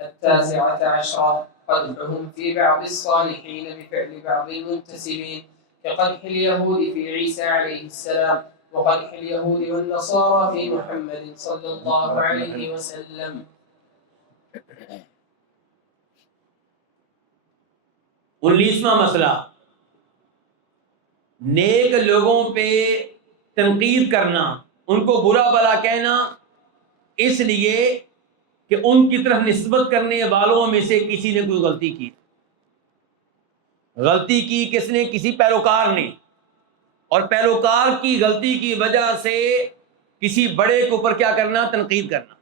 التاسعة عشرة قدحهم في بعض الصالحين بفعل بعض المنتسبين كقدح اليهود في عيسى عليه السلام وقدح اليهود والنصارى في محمد صلى الله عليه وسلم. 19واں مسئلہ نیک لوگوں پہ تنقید کرنا، ان کو برا بھلا کہنا، اس لیے کہ ان کی طرف نسبت کرنے والوں میں سے کسی نے کوئی غلطی کی. غلطی کی کس نے؟ کسی پیروکار نے، اور پیروکار کی غلطی کی وجہ سے کسی بڑے کے اوپر کیا کرنا؟ تنقید کرنا.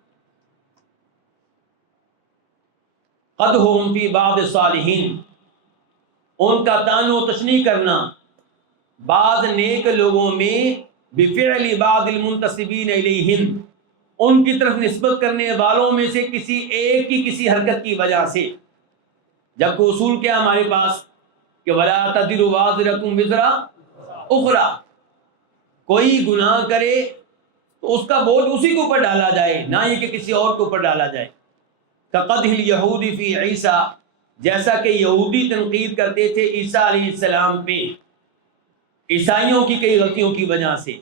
قدحهم فی بعض الصالحین، ان کا طعن و تشنیع کرنا بعض نیک لوگوں میں، بفعل بعض المنتسبین الیہم، ان کی طرف نسبت کرنے والوں میں سے کسی ایک کی کسی حرکت کی وجہ سے. جبکہ اصول کیا ہمارے پاس کہ ولا تزر وازرۃ وزر اخری، کوئی گناہ کرے تو اس کا بوجھ اسی کے اوپر ڈالا جائے، نہ یہ کہ کسی اور کے اوپر ڈالا جائے. کقدح الیہود فی عیسیٰ، جیسا کہ یہودی تنقید کرتے تھے عیسیٰ علیہ السلام پہ عیسائیوں کی کئی غلطیوں کی وجہ سے،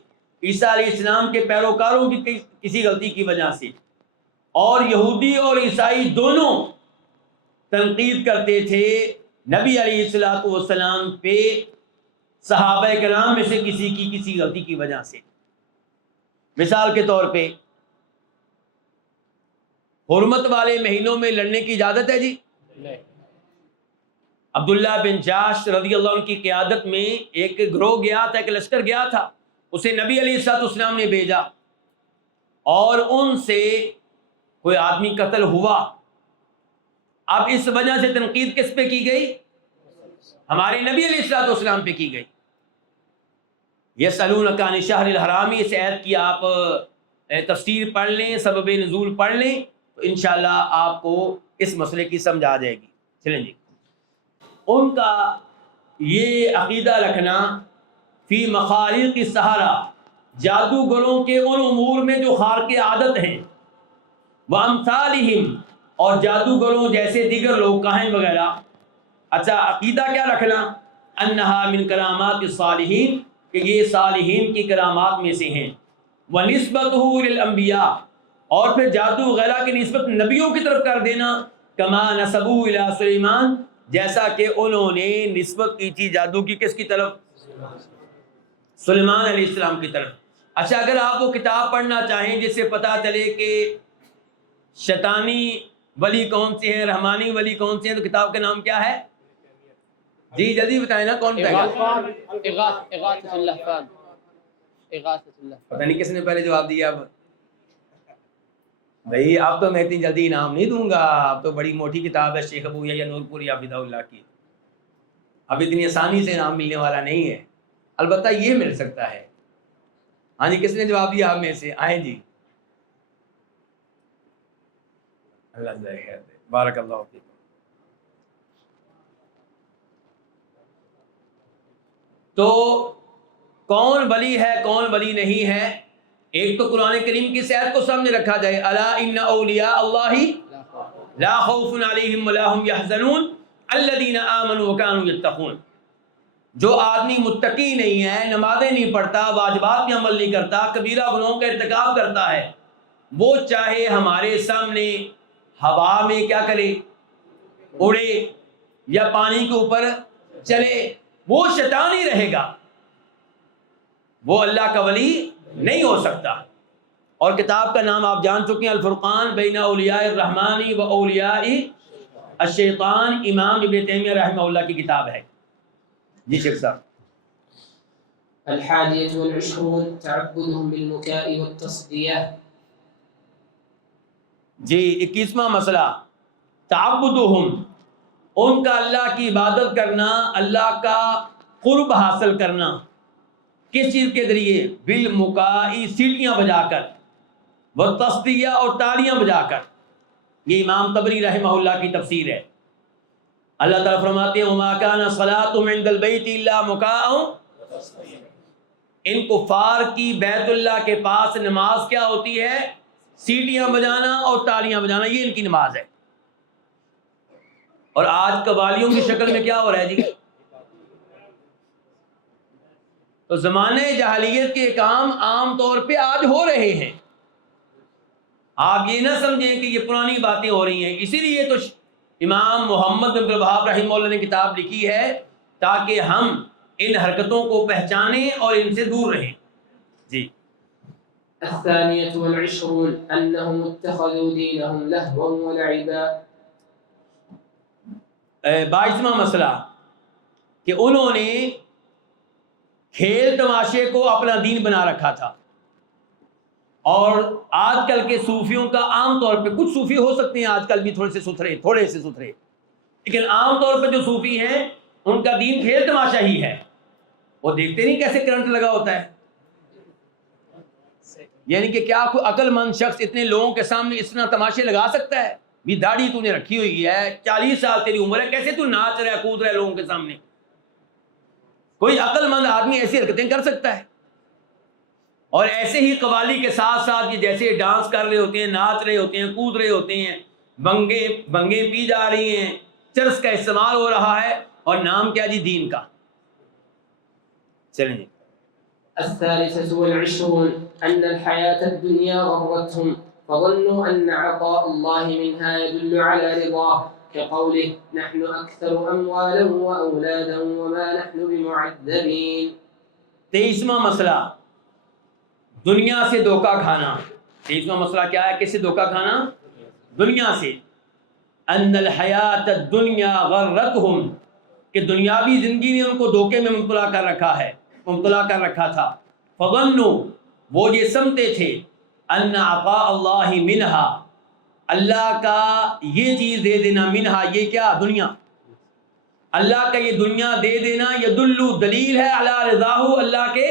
عیسیٰ علیہ السلام کے پیروکاروں کی کسی غلطی کی وجہ سے. اور یہودی اور عیسائی دونوں تنقید کرتے تھے نبی علیہ الصلوۃ والسلام پہ صحابہ کرام میں سے کسی کی کسی غلطی کی وجہ سے. مثال کے طور پہ حرمت والے مہینوں میں لڑنے کی اجازت ہے جی؟ عبداللہ بن جاش رضی اللہ عنہ کی قیادت میں ایک گروہ گیا تھا، ایک لشکر گیا تھا، اسے نبی علیہ الصلوۃ والسلام نے بھیجا اور ان سے کوئی آدمی قتل ہوا. اب اس وجہ سے تنقید کس پہ کی گئی؟ ہمارے نبی علیہ الصلوۃ والسلام پہ کی گئی. یسألونک عن الشہر الحرام، اس آیت کی آپ تفسیر پڑھ لیں، سبب نزول پڑھ لیں تو انشاءاللہ آپ کو اس مسئلے کی سمجھ آ جائے گی. چلیں جی، ان کا یہ عقیدہ رکھنا فی مخارق السحرہ، جادوگروں کے ان امور میں جو خارق عادت ہیں، وامثالہم، اور جادوگروں جیسے دیگر لوگ کاہن وغیرہ. اچھا، عقیدہ کیا رکھنا؟ انہا من کرامات الصالحین، کہ یہ صالحین کی کرامات میں سے ہیں. ونسبتہ للانبیاء، اور پھر جادو وغیرہ کی نسبت نبیوں کی طرف کر دینا. کما نسبوا الی سلیمان، جیسا کہ انہوں نے نسبت کی تھی جادو کی کس کی طرف؟ سلیمان علیہ السلام کی طرف. اچھا، اگر آپ وہ کتاب پڑھنا چاہیں جس سے پتہ چلے کہ شیطانی ولی کون سے ہیں، رحمانی ولی کون سے ہیں، تو کتاب کا نام کیا ہے؟ جی جلدی بتائیں نا، کون بتائے گا؟ اغاثۃ اللہفان. اغاثۃ اللہفان، پتہ نہیں کس نے پہلے جواب دیا. اب بھائی اب تو میں اتنی جلدی انعام نہیں دوں گا، اب تو بڑی موٹی کتاب ہے شیخ ابو یحییٰ نور پوری حفظہ اللہ کی، اب اتنی آسانی سے انعام ملنے والا نہیں ہے. البتہ یہ مل سکتا ہے. ہاں جی، کس نے جواب دیا آپ میں سے؟ آئیں جی. اللہ جزائے خیر دے، بارک اللہ فیکم. تو کون ولی ہے کون ولی نہیں ہے؟ ایک تو قرآن کریم کی آیت کو سامنے رکھا جائے، الا ان اولیاء اللہ لا خوف علیہم ولا هم يحزنون الذین آمنوا وكانوا يتقون. جو آدمی متقی نہیں ہے، نمازیں نہیں پڑھتا، واجبات پہ عمل نہیں کرتا، کبیرہ گناہوں کا ارتکاب کرتا ہے، وہ چاہے ہمارے سامنے ہوا میں کیا کرے، اڑے، یا پانی کے اوپر چلے، وہ شیطان ہی رہے گا، وہ اللہ کا ولی نہیں ہو سکتا. اور کتاب کا نام آپ جان چکے ہیں، الفرقان بین اولیاء الرحمن و اولیاء الشیطان، امام ابن تیمیہ رحمہ اللہ کی کتاب ہے. جی شیخ صاحب. الحادية والعشرون تعبدهم بالبكاء والتصدية. جی 21واں مسئلہ، تعبدہم، ان کا اللہ کی عبادت کرنا، اللہ کا قرب حاصل کرنا. کس چیز کے ذریعے؟ بالمکائی، سیٹیاں بجا کر، والتصدیہ، اور تالیاں بجا کر. یہ امام طبری رحمہ اللہ کی تفسیر ہے. اللہ تعالیٰ فرماتے ہیں وما کان صلاتهم عند البیت الا مکاء. ان کفار کی بیت اللہ کے پاس نماز کیا ہوتی ہے؟ سیٹیاں بجانا اور تالیاں بجانا، یہ ان کی نماز ہے. اور آج قوالیوں کی شکل میں کیا ہو رہا ہے جی؟ تو زمانے جاہلیت کے کام عام طور پہ آج ہو رہے ہیں. آپ یہ نہ سمجھیں کہ یہ پرانی باتیں ہو رہی ہیں. اسی لیے تو امام محمد بن عبد الوہاب رحمہ اللہ نے کتاب لکھی ہے تاکہ ہم ان حرکتوں کو پہچانیں اور ان سے دور رہیں. جی. الثانية والعشرون أنهم اتخذوا دينهم لهوا ولعبا. 22واں مسئلہ کہ انہوں نے کھیل تماشے کو اپنا دین بنا رکھا تھا. اور آج کل کے صوفیوں کا عام طور پہ، کچھ صوفی ہو سکتے ہیں آج کل بھی تھوڑے سے ستھرے، لیکن عام طور پہ جو صوفی ہیں ان کا دین کھیل تماشا ہی ہے. وہ دیکھتے نہیں کیسے کرنٹ لگا ہوتا ہے. یعنی کہ کیا کوئی عقل مند شخص اتنے لوگوں کے سامنے اس طرح تماشے لگا سکتا ہے؟ بھی داڑھی تو نے رکھی ہوئی ہے، 40 سال تیری عمر ہے، کیسے تو ناچ رہا ہے، کود رہا ہے لوگوں کے سامنے؟ کوئی عقل مند آدمی ایسی حرکتیں کر سکتا ہے؟ اور ایسے ہی قوالی کے ساتھ ساتھ یہ جیسے ڈانس کر رہے ہوتے ہیں، ناچ رہے ہوتے ہیں، کود رہے ہوتے ہیں، بنگیں پی جا رہی ہیں، چرس کا استعمال ہو رہا ہے، اور نام کیا جی؟ دین کا. چلیں. الثالثة والعشرون أن الحياة الدنيا غرتهم فظنوا أن عطاء الله منها يدل على رضاه كقوله نحن أكثر أموالا وأولادا وما نحن بمعذبين. 23واں مسئلہ دنیا سے دھوکہ کھانا. 23واں مسئلہ کیا ہے؟ کس سے دھوکہ کھانا؟ دنیا سے. ان الحیات الدنیا غرتهم کہ دنیاوی زندگی نے ان کو دھوکے میں مبتلا کر رکھا تھا. فظنوا وہ یہ سمجھتے تھے ان عطاء اللہ منہا اللہ کا یہ چیز دے دینا، منہا یہ کیا؟ دنیا. اللہ کا یہ دنیا دے دینا یدلو دلیل ہے علی رضاہ اللہ کے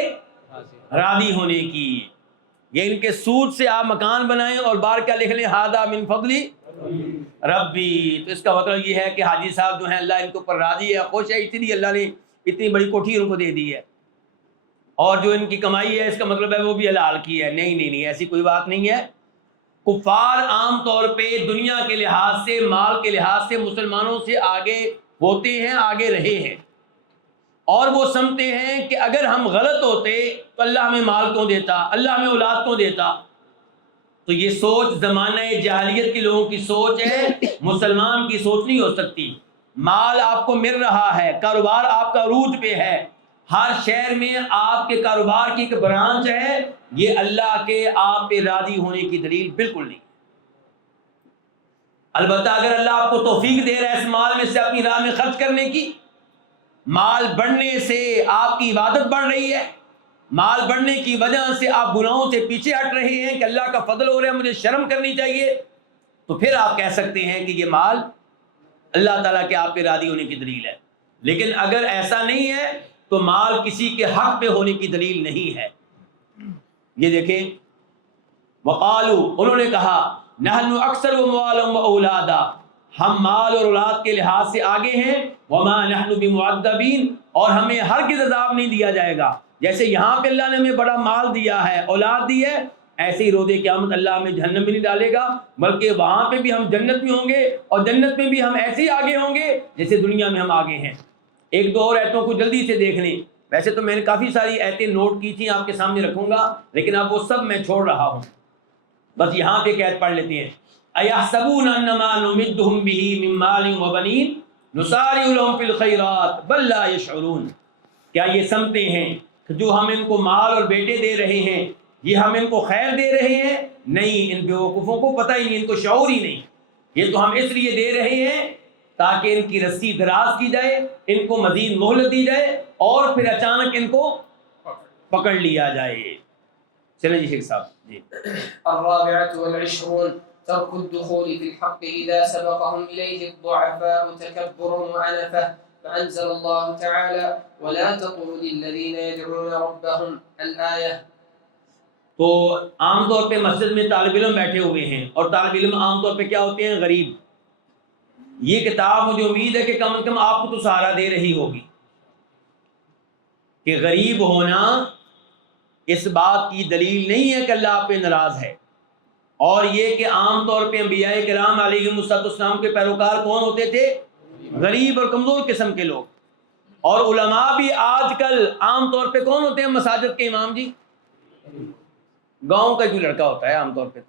راضی ہونے کی. یہ ان کے سود سے آپ مکان بنائیں اور بار کیا لکھ لیں؟ ھذا من فضلی ربی. تو اس کا مطلب یہ ہے کہ حاجی صاحب جو ہیں اللہ ان کے اوپر راضی ہے، خوش ہے، اسی لیے اللہ نے اتنی بڑی کوٹھی ان کو دے دی ہے، اور جو ان کی کمائی ہے اس کا مطلب ہے وہ بھی حلال کی ہے. نہیں، ایسی کوئی بات نہیں ہے. کفار عام طور پہ دنیا کے لحاظ سے، مال کے لحاظ سے مسلمانوں سے آگے ہوتے ہیں، آگے رہے ہیں، اور وہ سمجھتے ہیں کہ اگر ہم غلط ہوتے تو اللہ ہمیں مال کیوں دیتا، اللہ ہمیں اولاد کیوں دیتا. تو یہ سوچ زمانہ جاہلیت کے لوگوں کی سوچ ہے، مسلمان کی سوچ نہیں ہو سکتی. مال آپ کو مل رہا ہے، کاروبار آپ کا عروج پہ ہے، ہر شہر میں آپ کے کاروبار کی ایک برانچ ہے، یہ اللہ کے آپ پہ راضی ہونے کی دلیل بالکل نہیں. البتہ اگر اللہ آپ کو توفیق دے رہا ہے اس مال میں سے اپنی راہ میں خرچ کرنے کی، مال بڑھنے سے آپ کی عبادت بڑھ رہی ہے، مال بڑھنے کی وجہ سے آپ گناہوں سے پیچھے ہٹ رہے ہیں کہ اللہ کا فضل ہو رہا ہے، مجھے شرم کرنی چاہیے، تو پھر آپ کہہ سکتے ہیں کہ یہ مال اللہ تعالیٰ کے آپ پہ راضی ہونے کی دلیل ہے. لیکن اگر ایسا نہیں ہے تو مال کسی کے حق پہ ہونے کی دلیل نہیں ہے. یہ دیکھیں، وقالو انہوں نے کہا نحن اکثر اموالا و اولادا، ہم مال اور اولاد کے لحاظ سے آگے ہیں، وما نحن بمعذبین اور ہمیں ہرگز عذاب نہیں دیا جائے گا. جیسے یہاں پہ اللہ نے ہمیں بڑا مال دیا ہے، اولاد دی ہے، ایسے ہی روز قیامت اللہ ہمیں جہنم میں نہیں ڈالے گا، بلکہ وہاں پہ بھی ہم جنت میں ہوں گے، اور جنت میں بھی ہم ایسے ہی آگے ہوں گے جیسے دنیا میں ہم آگے ہیں. ایک دو اور ایتوں کو جلدی سے دیکھ لیں. ویسے تو میں نے کافی ساری ایتیں نوٹ کی تھیں، آپ کے سامنے رکھوں گا، لیکن اب وہ سب میں چھوڑ رہا ہوں، بس یہاں پہ ایک ایت پڑھ لیتے ہیں. اَيَحْسَبُونَ أَنَّمَا نُمِدُّهُم بِهِ مِن مَّالٍ وَبَنِينَ نُسَارِعُ لَهُمْ فِي الْخَيْرَاتِ بَل لَّا يَشْعُرُونَ. کیا یہ سمجھتے ہیں کہ جو ہم ان کو مال اور بیٹے دے رہے ہیں یہ ہم ان کو خیر دے رہے ہیں؟ نہیں، ان بیوقوفوں کو پتہ ہی نہیں، ان کو شعور ہی نہیں. یہ تو ہم اس لیے دے رہے ہیں تاکہ ان کی رسی دراز کی جائے، ان کو مزید مہلت دی جائے، اور پھر اچانک ان کو پکڑ لیا جائے. چلیں جی شیخ صاحب. جی. الرابعة والعشرون ترك الدخول في الحق إذا سبقهم إليه الضعفاء تكبرا وأنفة، فأنزل الله تعالى ولا تطرد الذين يدعون ربهم الآية. تو عام طور پہ مسجد میں طالب علم بیٹھے ہوئے ہیں، اور طالب علم عام طور پہ کیا ہوتے ہیں؟ غریب. یہ کتاب مجھے امید ہے کہ کم از کم آپ کو تو سہارا دے رہی ہوگی کہ غریب ہونا اس بات کی دلیل نہیں ہے کہ اللہ آپ پہ ناراض ہے. اور یہ کہ عام طور پہ انبیاء کرام علیہم السلام کے پیروکار کون ہوتے تھے؟ غریب اور کمزور قسم کے لوگ. اور علماء بھی آج کل عام طور پہ کون ہوتے ہیں مساجد کے امام جی؟ گاؤں کا جو لڑکا ہوتا ہے عام طور پہ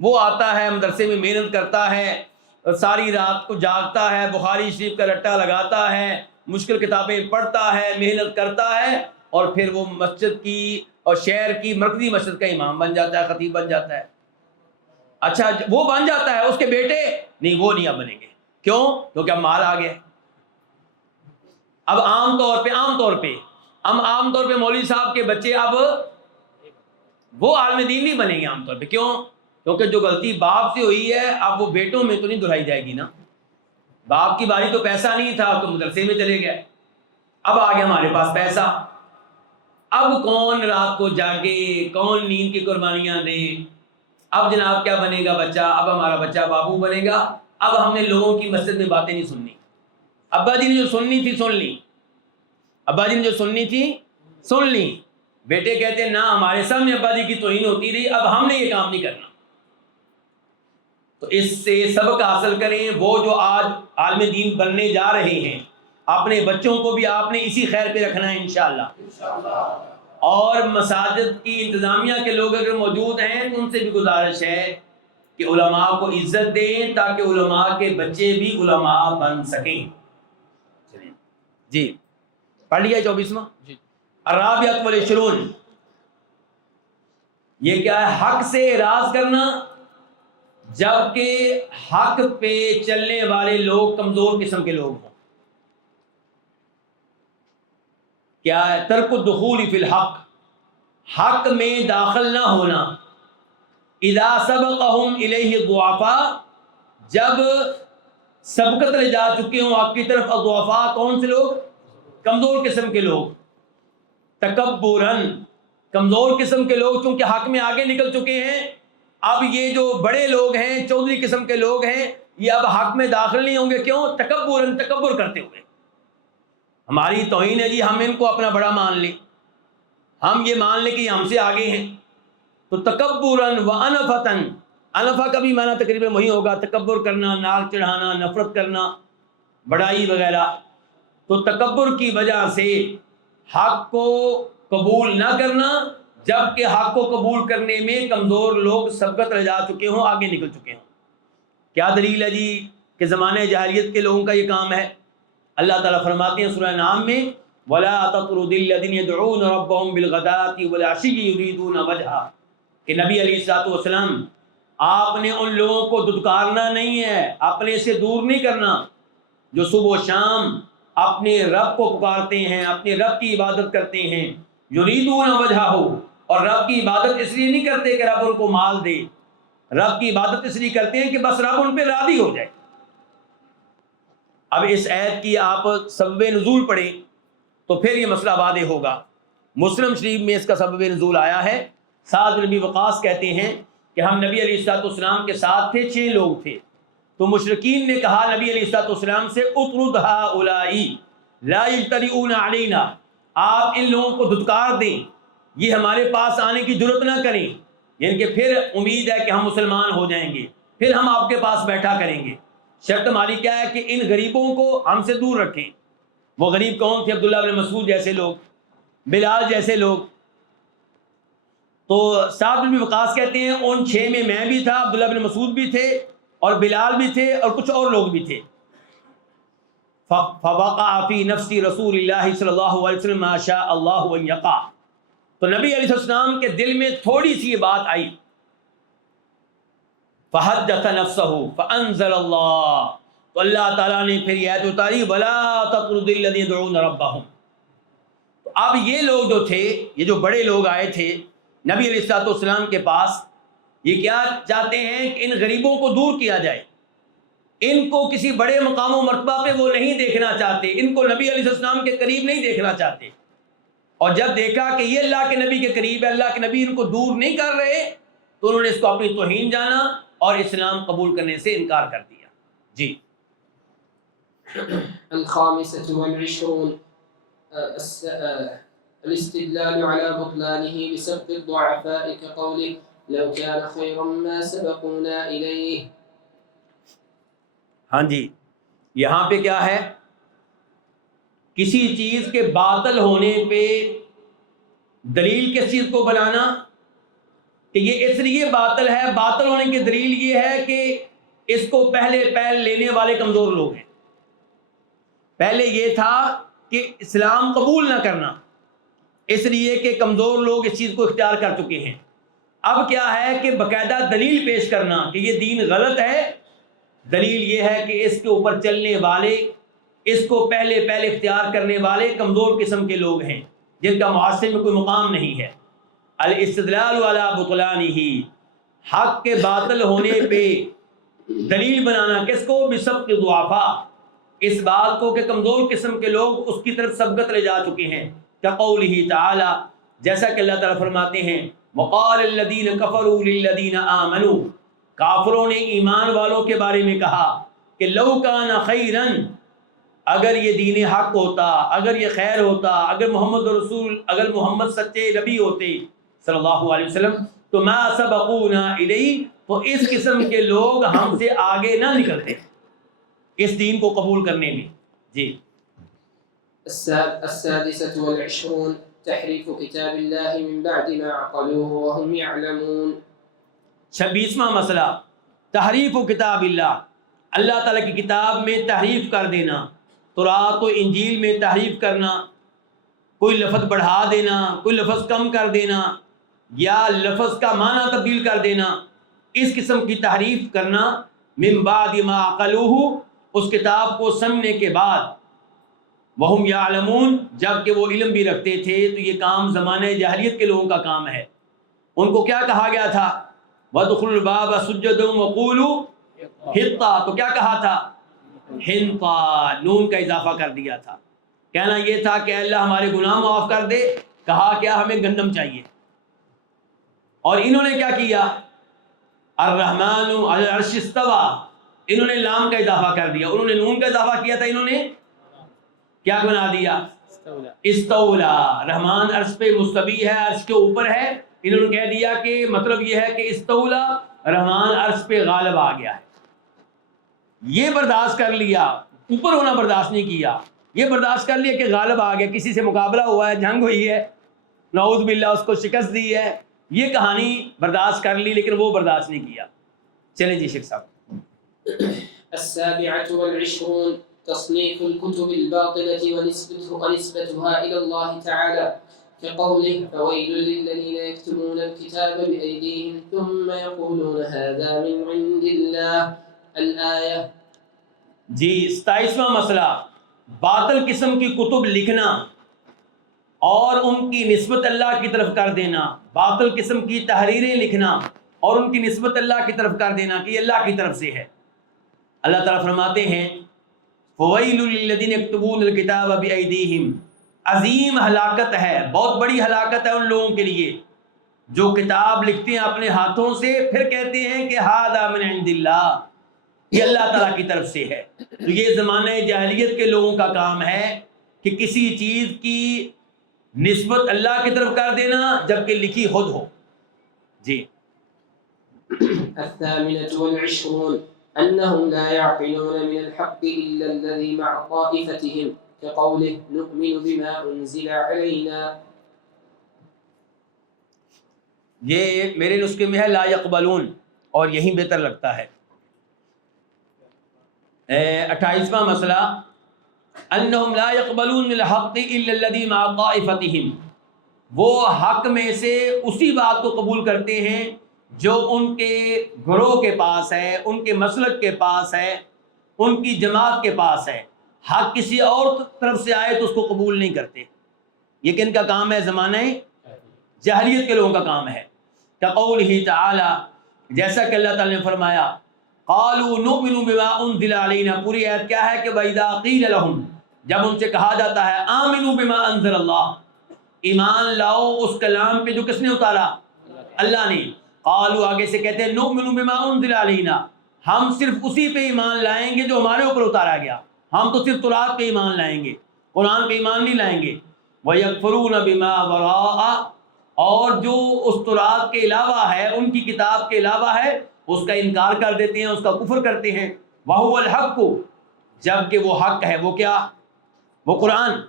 وہ آتا ہے مدرسے میں محنت کرتا ہے, ساری رات کو جاگتا ہے, بخاری شریف کا رٹا لگاتا ہے, مشکل کتابیں پڑھتا ہے, محنت کرتا ہے, اور پھر وہ مسجد کی اور شہر کی مرکزی مسجد کا امام بن جاتا ہے, خطیب بن جاتا ہے. اچھا وہ بن جاتا ہے, اس کے بیٹے نہیں, وہ نہیں اب بنیں گے. کیوں؟ کیونکہ اب مال آ گیا. اب عام طور پہ مولوی صاحب کے بچے اب وہ عالم دین نہیں بنیں گے عام طور پہ. کیوں؟ کیونکہ جو غلطی باپ سے ہوئی ہے اب وہ بیٹوں میں تو نہیں دہرائی جائے گی نا. باپ کی باری تو پیسہ نہیں تھا تو مدرسے میں چلے گئے, اب آ گیا ہمارے پاس پیسہ. اب کون رات کو جاگے, کون نیند کی قربانیاں دے. اب جناب کیا بنے گا بچہ؟ اب ہمارا بچہ بابو بنے گا. اب ہم نے لوگوں کی مسجد میں باتیں نہیں سننی. ابا جی نے جو سننی تھی سن لی, ابا جی نے جو سننی تھی سن لی. بیٹے کہتے ہیں نہ, ہمارے سامنے ابا جی کی توہین ہوتی رہی, اب ہم نے یہ کام نہیں کرنا. تو اس سے سبق حاصل کریں. وہ جو آج عالم دین بننے جا رہے ہیں, اپنے بچوں کو بھی آپ نے اسی خیر پہ رکھنا ہے انشاءاللہ. اور مساجد کی انتظامیہ کے لوگ اگر موجود ہیں تو ان سے بھی گزارش ہے کہ علماء کو عزت دیں تاکہ علماء کے بچے بھی علماء بن سکیں. جی پڑھ لیا 24واں الرابعۃ والعشرون. یہ کیا ہے؟ حق سے اعراض کرنا جبکہ حق پہ چلنے والے لوگ کمزور قسم کے لوگ ہوں. کیا ہے؟ ترک الدخول فی الحق, حق میں داخل نہ ہونا. اذا سبقہم الیہ الضعفاء, جب سبقت لے جا چکے ہوں آپ کی طرف الضعفاء, کون سے لوگ؟ کمزور قسم کے لوگ. تکبراً, کمزور قسم کے لوگ چونکہ حق میں آگے نکل چکے ہیں, اب یہ جو بڑے لوگ ہیں چودھری قسم کے لوگ ہیں یہ اب حق میں داخل نہیں ہوں گے. کیوں؟ تکبراً, تکبر کرتے ہوئے. ہماری توہین ہے جی, ہم ان کو اپنا بڑا مان لیں, ہم یہ مان لیں کہ یہ ہم سے آگے ہیں. تو تکبراً وانفتاً, انفا کا بھی معنی تقریباً وہی ہوگا, تکبر کرنا, ناک چڑھانا, نفرت کرنا, بڑائی وغیرہ. تو تکبر کی وجہ سے حق کو قبول نہ کرنا جبکہ حق کو قبول کرنے میں کمزور لوگ سبقت رہ جا چکے ہوں, آگے نکل چکے ہوں. کیا دلیل ہے جی کہ زمانے جاہلیت کے لوگوں کا یہ کام ہے؟ اللہ تعالیٰ فرماتے ہیں سورہ نام میں وَلَا تَطْرُدِ الَّذِينَ يَدْعُونَ رَبَّهُمْ بِالْغَدَاةِ وَالْعَشِيِّ يُرِيدُونَ وَجْهَهُ, کہ نبی علیہ السلام آپ نے ان لوگوں کو دھتکارنا نہیں ہے, اپنے سے دور نہیں کرنا جو صبح و شام اپنے رب کو پکارتے ہیں, اپنے رب کی عبادت کرتے ہیں. یریدون وجہہ, اور رب کی عبادت اس لیے نہیں کرتے کہ رب ان کو مال دے, رب کی عبادت اس لیے کرتے ہیں کہ بس رب ان پہ راضی ہو جائے. اب اس آیت کی آپ سبب نزول پڑھیں تو پھر یہ مسئلہ واضح ہوگا. مسلم شریف میں اس کا سبب نزول آیا ہے. سعد بن ابی وقاص کہتے ہیں کہ ہم نبی علیہ السلام کے ساتھ تھے, 6 لوگ تھے. تو مشرکین نے کہا نبی علیہ السلام سے اطرد ہؤلاء لا یجترئون علینا, آپ ان لوگوں کو دھتکار دیں, یہ ہمارے پاس آنے کی جرت نہ کریں, یعنی کہ پھر امید ہے کہ ہم مسلمان ہو جائیں گے, پھر ہم آپ کے پاس بیٹھا کریں گے. شرط ہماری کیا ہے کہ ان غریبوں کو ہم سے دور رکھیں. وہ غریب کون تھے؟ عبداللہ بن مسعود جیسے لوگ, بلال جیسے لوگ. تو سعد بن وقاص کہتے ہیں ان 6 میں میں بھی تھا, عبداللہ بن مسعود بھی تھے, اور بلال بھی تھے, اور کچھ اور لوگ بھی تھے. فوقع فی نفس رسول اللہ صلی اللہ علیہ وسلم ما شاء اللہ ان یقع, تو نبی علیہ السلام کے دل میں تھوڑی سی یہ بات آئی. فحدث نفسه فانزل اللہ, تو اللہ تعالیٰ نے پھر یہ آیت اتاری ولا تطرد الذین يدعون ربهم. تو اب یہ لوگ جو تھے, یہ جو بڑے لوگ آئے تھے نبی علیہ السلام کے پاس, یہ کیا چاہتے ہیں کہ ان غریبوں کو دور کیا جائے, ان کو کسی بڑے مقام و مرتبہ پہ وہ نہیں دیکھنا چاہتے, ان کو نبی علیہ السلام کے قریب نہیں دیکھنا چاہتے. اور جب دیکھا کہ یہ اللہ کے نبی کے قریب ہے, اللہ کے نبی ان کو دور نہیں کر رہے, تو انہوں نے اس کو اپنی توہین جانا اور اسلام قبول کرنے سے انکار کر دیا. جی الخامسة والعشرون الاستدلال على بطلانه بسبب الضعفاء كقوله لو كان خيرا ما سبقونا إليه. ہاں جی, یہاں پہ کیا ہے؟ کسی چیز کے باطل ہونے پہ دلیل کس چیز کو بنانا کہ یہ اس لیے باطل ہے، باطل ہونے کی دلیل یہ ہے کہ اس کو پہلے لینے والے کمزور لوگ ہیں۔ پہلے یہ تھا کہ اسلام قبول نہ کرنا، اس لیے کہ کمزور لوگ اس چیز کو اختیار کر چکے ہیں۔ اب کیا ہے کہ باقاعدہ دلیل پیش کرنا کہ یہ دین غلط ہے۔ دلیل یہ ہے کہ اس کے اوپر چلنے والے، اس کو پہلے اختیار کرنے والے کمزور قسم کے لوگ ہیں جن کا معاشرے میں کوئی مقام نہیں ہے۔ الاستدلال علی بطلانہ، حق کے باطل ہونے پہ دلیل بنانا کس کو؟ بسبق الضعفاء، اس بات کو کہ کمزور قسم کے لوگ اس کی طرف سبقت لے جا چکے ہیں۔ کقولہ تعالی، جیسا کہ اللہ تعالیٰ فرماتے ہیں وقال الذین کفروا للذین آمنوا، کافروں نے ایمان والوں کے بارے میں کہا کہ لو کان خیرا، اگر یہ دین حق ہوتا، اگر یہ خیر ہوتا، اگر محمد سچے نبی ہوتے صلی اللہ علیہ وسلم تو ما سبقونا الیہ، تو اس قسم کے لوگ ہم سے آگے نہ نکلتے اس دین کو قبول کرنے میں۔ جی السادسة والعشرون تحريف كتاب الله من بعد ما عقلوه وهم يعلمون۔ 26واں مسئلہ تحریف و کتاب اللہ، اللہ تعالیٰ کی کتاب میں تحریف کر دینا، تورات و انجیل میں تحریف کرنا، کوئی لفظ بڑھا دینا، کوئی لفظ کم کر دینا، یا لفظ کا معنی تبدیل کر دینا، اس قسم کی تحریف کرنا۔ من بعد ما عقلوہ، اس کتاب کو سمجھنے کے بعد، وہم یعلمون، جب کہ وہ علم بھی رکھتے تھے۔ تو یہ کام زمانہ جاہلیت کے لوگوں کا کام ہے۔ ان کو کیا کہا گیا تھا؟ وَادْخُلُوا الْبَابَ سُجَّدًا وَقُولُوا حِطَّةٌ، تو کیا کہا تھا؟ حِنطَةٌ، نون کا اضافہ کر دیا تھا۔ کہنا یہ تھا کہ اللہ ہمارے گناہ معاف کر دے، کہا کیا ہمیں گندم چاہیے۔ اور انہوں نے کیا کیا؟ الرحمن علی العرش استوى، انہوں نے لام کا اضافہ کر دیا، انہوں نے نون کا اضافہ کیا تھا، انہوں نے کیا بنا دیا؟ استولا، رحمان عرش پہ مستوی ہے، عرش کے اوپر ہے۔ انہوں نے کہہ دیا کہ مطلب یہ ہے کہ استولا، رحمان عرش پہ غالب آ گیا ہے۔ یہ برداشت کر لیا، اوپر ہونا برداشت نہیں کیا، یہ برداشت کر لیا کہ غالب آ گیا، کسی سے مقابلہ ہوا ہے، جنگ ہوئی ہے، نعوذ باللہ اس کو شکست دی ہے، یہ کہانی برداشت کر لی، لیکن وہ برداشت نہیں کیا۔ چلیں جی شیخ صاحب۔ السابعة والعشرون تصنيف الكتب الباطلة ونسبتها إلى الله تعالى كقوله فويل للذين يكتبون الكتاب بأيديهم ثم يقولون هذا من عند الله الآية۔ جی 27واں مسئلہ باطل قسم کی کتب لکھنا اور ان کی نسبت اللہ کی طرف کر دینا، باطل قسم کی تحریریں لکھنا اور ان کی نسبت اللہ کی طرف کر دینا کہ یہ اللہ کی طرف سے ہے۔ اللہ تعالیٰ فرماتے ہیں فویل للذین یکتبون الکتاب بایدیہم، عظیم ہلاکت ہے، بہت بڑی ہلاکت ہے ان لوگوں کے لیے جو کتاب لکھتے ہیں اپنے ہاتھوں سے، پھر کہتے ہیں کہ ھذا من عند اللہ، یہ اللہ تعالیٰ کی طرف سے ہے۔ تو یہ زمانہ جاہلیت کے لوگوں کا کام ہے کہ کسی چیز کی نسبت اللہ کی طرف کر دینا جبکہ لکھی خود ہو۔ جی الثامنة والعشرون أنهم لا يعقلون من الحق إلا الذي مع طائفتهم كقوله نؤمن بما أنزل علينا۔ یہ میرے نسخے میں ہے لا يقبلون، اور یہی بہتر لگتا ہے۔ 28واں مسئلہ انہم لا يقبلون من الحق الا الذي مع طائفتهم، وہ حق میں سے اسی بات کو قبول کرتے ہیں جو ان کے گروہ کے پاس ہے، ان کے مسلک کے پاس ہے، ان کی جماعت کے پاس ہے۔ حق کسی اور طرف سے آئے تو اس کو قبول نہیں کرتے۔ یہ کن کا کام ہے؟ زمانہ جاہلیت کے لوگوں کا کام ہے۔ کقولہ تعالی، جیسا کہ اللہ تعالی نے فرمایا قالوا نؤمن بما انزل علینا، پوری آیت کیا ہے کہ وَإِذَا قِيلَ لَهُمْ، جب ان سے کہا جاتا ہے آمنوا بما انزل اللہ، ایمان لاؤ اس کلام پہ جو کس نے اتارا؟ اللہ نے۔ قالوا، آگے سے کہتے ہیں نؤمن بما انزل علینا، ہم صرف اسی پہ ایمان لائیں گے جو ہمارے اوپر اتارا گیا، ہم تو صرف تورات پہ ایمان لائیں گے، قرآن پہ ایمان نہیں لائیں گے۔ وَيَكْفُرُونَ بِمَا وَرَاءَ، اور جو اس تورات کے علاوہ ہے، ان کی کتاب کے علاوہ ہے، اس کا انکار کر دیتے ہیں، اس کا کفر کرتے ہیں۔ وَهُوَ الْحَقُّ، جبکہ وہ حق ہے. وہ کیا؟ وہ قرآن.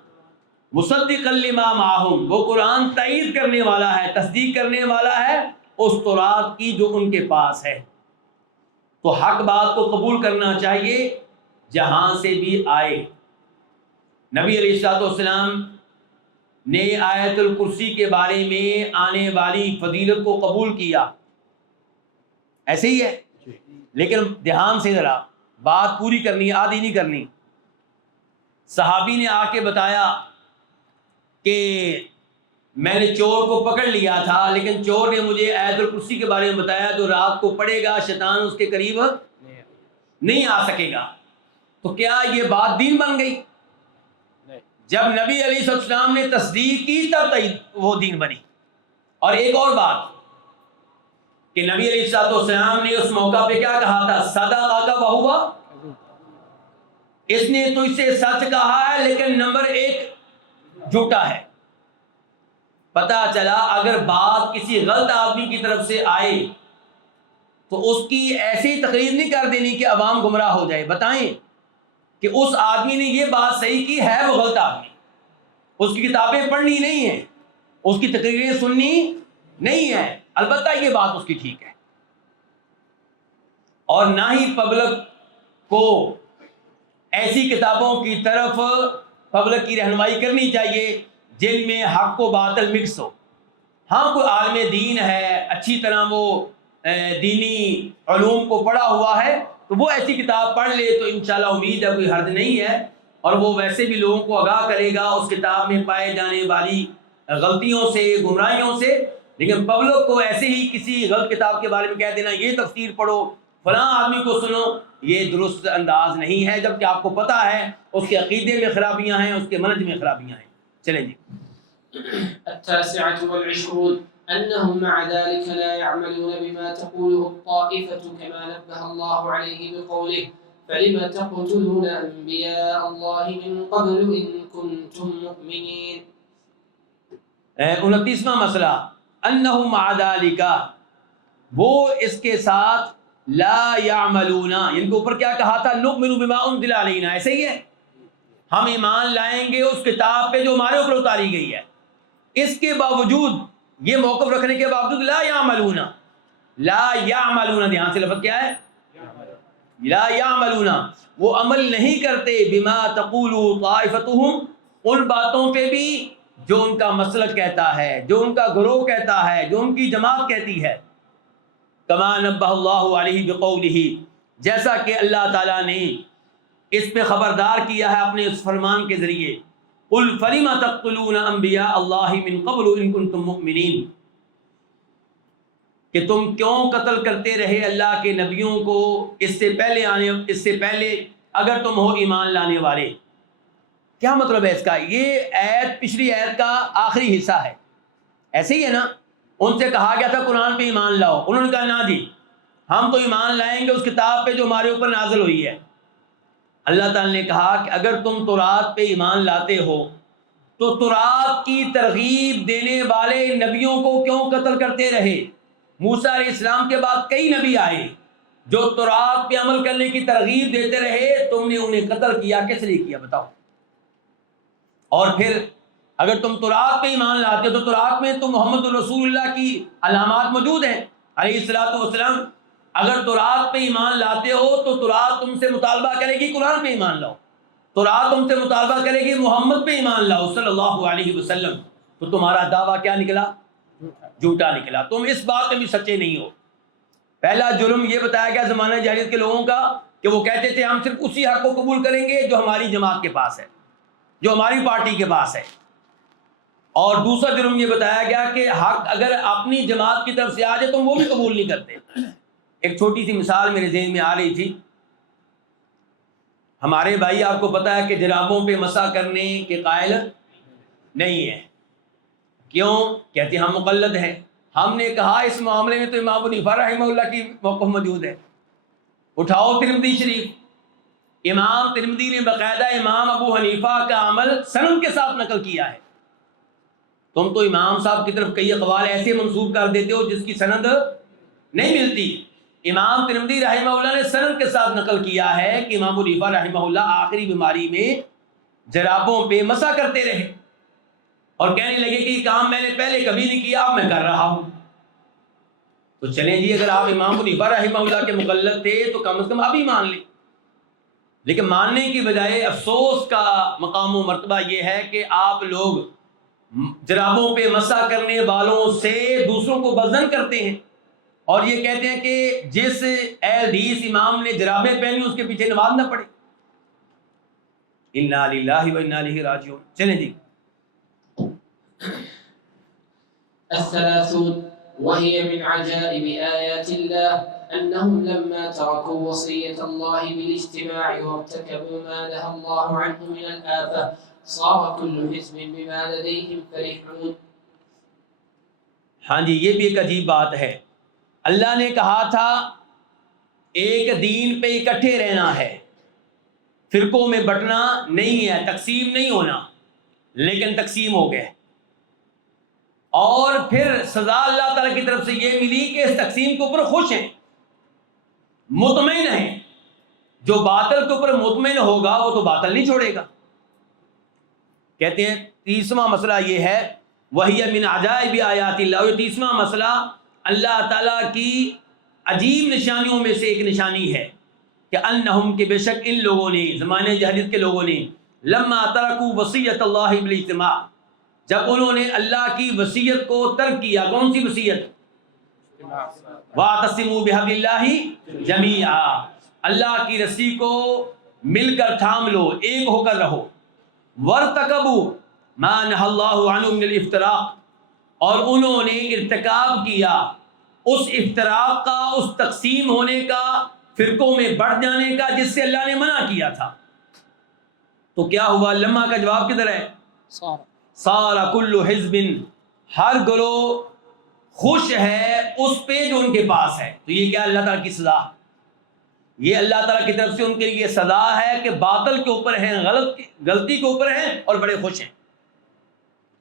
مصدقا لما معہم، وہ قرآن تائید کرنے والا ہے، تصدیق کرنے والا ہے اس تورات کی جو ان کے پاس ہے. تو حق بات کو قبول کرنا چاہیے جہاں سے بھی آئے. نبی علیہ الصلوۃ والسلام نے آیت الکرسی کے بارے میں آنے والی فضیلت کو قبول کیا، ایسے ہی ہے، لیکن دھیان سے ذرا بات پوری کرنی، آدھی نہیں کرنی. صحابی نے آ کے بتایا کہ میں نے چور کو پکڑ لیا تھا، لیکن چور نے مجھے آیت الکرسی کے بارے میں بتایا جو رات کو پڑھے گا شیطان اس کے قریب نہیں آ سکے گا. تو کیا یہ بات دین بن گئی؟ جب نبی علیہ السلام نے تصدیق کی تب وہ دین بنی. اور ایک اور بات کہ نبی علیہ السلام نے اس موقع پہ کیا کہا تھا؟ صدقک وہو، اس نے تو اسے سچ کہا ہے لیکن نمبر 1 جھوٹا ہے. پتا چلا اگر بات کسی غلط آدمی کی طرف سے آئے تو اس کی ایسی تقریر نہیں کر دینی کہ عوام گمراہ ہو جائے. بتائیں کہ اس آدمی نے یہ بات صحیح کی ہے، وہ غلط آدمی، اس کی کتابیں پڑھنی نہیں ہیں، اس کی تقریریں سننی نہیں ہیں، البتہ یہ بات اس کی ٹھیک ہے. اور نہ ہی پبلک کو ایسی کتابوں کی طرف پبلک کی رہنمائی کرنی چاہیے جن میں حق و باطل مکس ہو. ہاں کوئی عالم دین ہے، اچھی طرح وہ دینی علوم کو پڑھا ہوا ہے تو وہ ایسی کتاب پڑھ لے تو انشاءاللہ امید ہے کوئی حرج نہیں ہے، اور وہ ویسے بھی لوگوں کو آگاہ کرے گا اس کتاب میں پائے جانے والی غلطیوں سے، گمراہیوں سے. لیکن پبلک کو ایسے ہی کسی غلط کتاب کے بارے میں کہہ دینا یہ تفسیر پڑھو، فلاں آدمی کو سنو، یہ درست انداز نہیں ہے، جبکہ آپ کو پتہ ہے اس کے عقیدے میں خرابیاں ہیں، اس کے منہج میں خرابیاں ہیں. چلیں جی. 29 أنهم مع ذلك لا يعملون بما تقوله الطائفة كما نبه الله عليه بقوله فلم تقتلون أنبياء الله من قبل إن كنتم مؤمنين. 29واں مسئلہ انہم مع ذالک، وہ اس کے ساتھ لا یعملون، ان کے اوپر کیا کہا تھا؟ نؤمن بما انزل علینا، ایسے ہی ہے، ہم ایمان لائیں گے اس کتاب پہ جو ہمارے اوپر اتاری گئی ہے. اس کے باوجود یہ موقف رکھنے کے باوجود لا یعملون، لا یعملون، دھیان سے لفظ کیا ہے؟ لا یعملون، وہ عمل نہیں کرتے بما تقول طائفتہم، ان باتوں پہ بھی جو ان کا مسلک کہتا ہے، جو ان کا گروہ کہتا ہے، جو ان کی جماعت کہتی ہے. کما نبہ اللہ علیہ بقولہ، جیسا کہ اللہ تعالیٰ نے اس پہ خبردار کیا ہے اپنے اس فرمان کے ذریعے. قل فلم تقتلون انبیاء اللہ من قبل ان کنتم مؤمنین، کہ تم کیوں قتل کرتے رہے اللہ کے نبیوں کو اس سے پہلے اگر تم ہو ایمان لانے والے. کیا مطلب ہے اس کا؟ یہ آیت پچھلی آیت کا آخری حصہ ہے، ایسے ہی ہے نا. ان سے کہا گیا تھا قرآن پہ ایمان لاؤ، انہوں نے کہا نہ جی ہم تو ایمان لائیں گے اس کتاب پہ جو ہمارے اوپر نازل ہوئی ہے. اللہ تعالیٰ نے کہا کہ اگر تم تورات پہ ایمان لاتے ہو تو تورات کی ترغیب دینے والے نبیوں کو کیوں قتل کرتے رہے؟ موسیٰ علیہ السلام کے بعد کئی نبی آئے جو تورات پہ عمل کرنے کی ترغیب دیتے رہے، تم نے انہیں قتل کیا، کس لیے کیا بتاؤ؟ اور پھر اگر تم تورات پہ ایمان لاتے ہو تو تورات میں تو محمد الرسول اللہ کی علامات موجود ہیں علیہ الصلوۃ والسلام. اگر تورات پہ ایمان لاتے ہو تو تورات تم سے مطالبہ کرے گی قرآن پہ ایمان لاؤ، تورات تم سے مطالبہ کرے گی محمد پہ ایمان لاؤ صلی اللہ علیہ وسلم. تو تمہارا دعویٰ کیا نکلا؟ جھوٹا نکلا، تم اس بات میں بھی سچے نہیں ہو. پہلا جرم یہ بتایا گیا زمانہ جاہلیت کے لوگوں کا کہ وہ کہتے تھے ہم صرف اسی حق کو قبول کریں گے جو ہماری جماعت کے پاس ہے، جو ہماری پارٹی کے پاس ہے. اور دوسرا جرم یہ بتایا گیا کہ حق اگر اپنی جماعت کی طرف سے آ جائے تو وہ بھی قبول نہیں کرتے. ایک چھوٹی سی مثال میرے ذہن میں آ رہی تھی. ہمارے بھائی آپ کو پتا ہے کہ جرابوں پہ مسح کرنے کے قائل نہیں ہیں. کیوں؟ کہتے ہم مقلد ہیں. ہم نے کہا اس معاملے میں تو امام ابو حنیفہ رحمہ اللہ کی موقف موجود ہے. اٹھاؤ ترمذی شریف، امام ترمذی نے باقاعدہ امام ابو حنیفہ کا عمل سند کے ساتھ نقل کیا ہے. تم تو امام صاحب کی طرف کئی اقوال ایسے منسوب کر دیتے ہو جس کی سند نہیں ملتی. امام ترمذی رحمہ اللہ نے سند کے ساتھ نقل کیا ہے کہ امام ابو حنیفہ رحمہ اللہ آخری بیماری میں جرابوں پہ مسح کرتے رہے اور کہنے لگے کہ یہ کام میں نے پہلے کبھی نہیں کیا، اب میں کر رہا ہوں۔ تو چلیں جی، اگر آپ امام ابو حنیفہ رحمہ اللہ کے مقلد تھے تو کم از کم ابھی مان لیں، لیکن ماننے کی بجائے افسوس کا مقام و مرتبہ یہ ہے کہ آپ لوگ جرابوں پہ مسح کرنے والوں سے دوسروں کو بدظن کرتے ہیں اور یہ کہتے ہیں کہ جس اہل حدیث امام نے جرابیں پہنی اس کے پیچھے نماز نہ پڑھے۔ انا للہ و انا الیہ راجعون۔ چلیں جی۔ الثلاثون وهي من عجائب آيات الله أنهم لما تركوا وصية الله بالاجتماع وارتكبوا ما نهى الله عنه من الآفة صار كل حزب بما لديهم فرحون۔ ہاں جی، یہ بھی ایک عجیب بات ہے۔ اللہ نے کہا تھا ایک دین پہ اکٹھے رہنا ہے، فرقوں میں بٹنا نہیں ہے، تقسیم نہیں ہونا، لیکن تقسیم ہو گئے۔ اور پھر سزا اللہ تعالیٰ کی طرف سے یہ ملی کہ اس تقسیم کے اوپر خوش ہیں، مطمئن ہیں۔ جو باطل کے اوپر مطمئن ہوگا وہ تو باطل نہیں چھوڑے گا۔ کہتے ہیں تیسواں مسئلہ یہ ہے، وَهِيَ مِنْ عَجَائِبِ آیَاتِ اللَّهِ۔ یہ تیسواں مسئلہ اللہ تعالیٰ کی عجیب نشانیوں میں سے ایک نشانی ہے کہ انہم کے بے شک ان لوگوں نے، زمانے جاہلیت کے لوگوں نے، لما ترکوا وصیت اللہ بالاجتماع، جب انہوں نے اللہ کی وصیت کو ترک کیا۔ کون سی وصیت؟ وَاعْتَصِمُوا بِحَبْلِ اللَّهِ جَمِيعًا، اللہ کی رسی کو مل کر تھام لو، ایک ہو کر رہو۔ وَارْتَكَبُوا مَا نَهَى اللَّهُ عَنْهُ مِنَ الْاِفْتِرَاقِ، اور انہوں نے ارتکاب کیا اس افتراق کا، اس تقسیم ہونے کا، فرقوں میں بڑھ جانے کا جس سے اللہ نے منع کیا تھا۔ تو کیا ہوا؟ لمحہ کا جواب کدھر ہے؟ سارا کل حزب، ہر گروہ خوش ہے اس پہ جو ان کے پاس ہے۔ تو یہ کیا اللہ تعالیٰ کی سزا؟ یہ اللہ تعالیٰ کی طرف سے ان کے لیے سزا ہے کہ باطل کے اوپر ہیں، غلطی کے اوپر ہیں اور بڑے خوش ہیں۔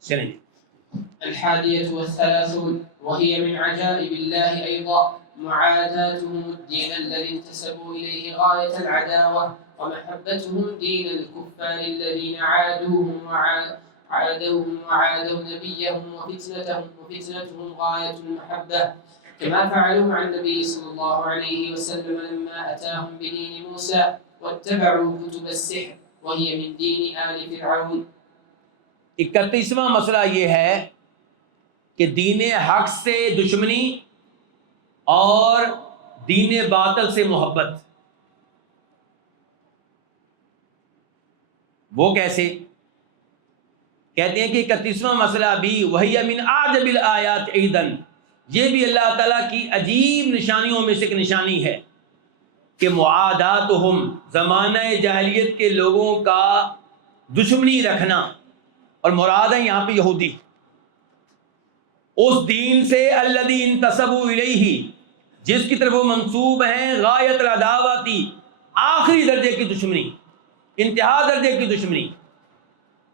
چلیں۔ الحادية والثلاثون وهي من عجائب الله أيضا معاداتهم الدين الذي انتسبوا إليه غاية العداوة ومحبتهم دين الكفار الذين عادوهم وعادوا نبيهم وفتنتهم غاية المحبة كما فعلوا مع النبي صلى الله عليه وسلم لما أتاهم بدين موسى واتبعوا كتب السحر وهي من دين آل فرعون۔ 31واں مسئلہ یہ ہے کہ دین حق سے دشمنی اور دین باطل سے محبت۔ وہ کیسے؟ کہتے ہیں کہ 31واں مسئلہ بھی وَهِيَ مِنْ أَعْجَبِ الْآيَاتِ أَيْضًا، یہ بھی اللہ تعالیٰ کی عجیب نشانیوں میں سے ایک نشانی ہے کہ معاداتہم، زمانہ جاہلیت کے لوگوں کا دشمنی رکھنا، اور مراد ہے یہاں پہ یہودی، اس دین سے الذی انتسبوا الیہ، جس کی طرف وہ منسوب ہیں، غایت العداوتی، آخری درجے کی دشمنی، انتہا درجے کی دشمنی،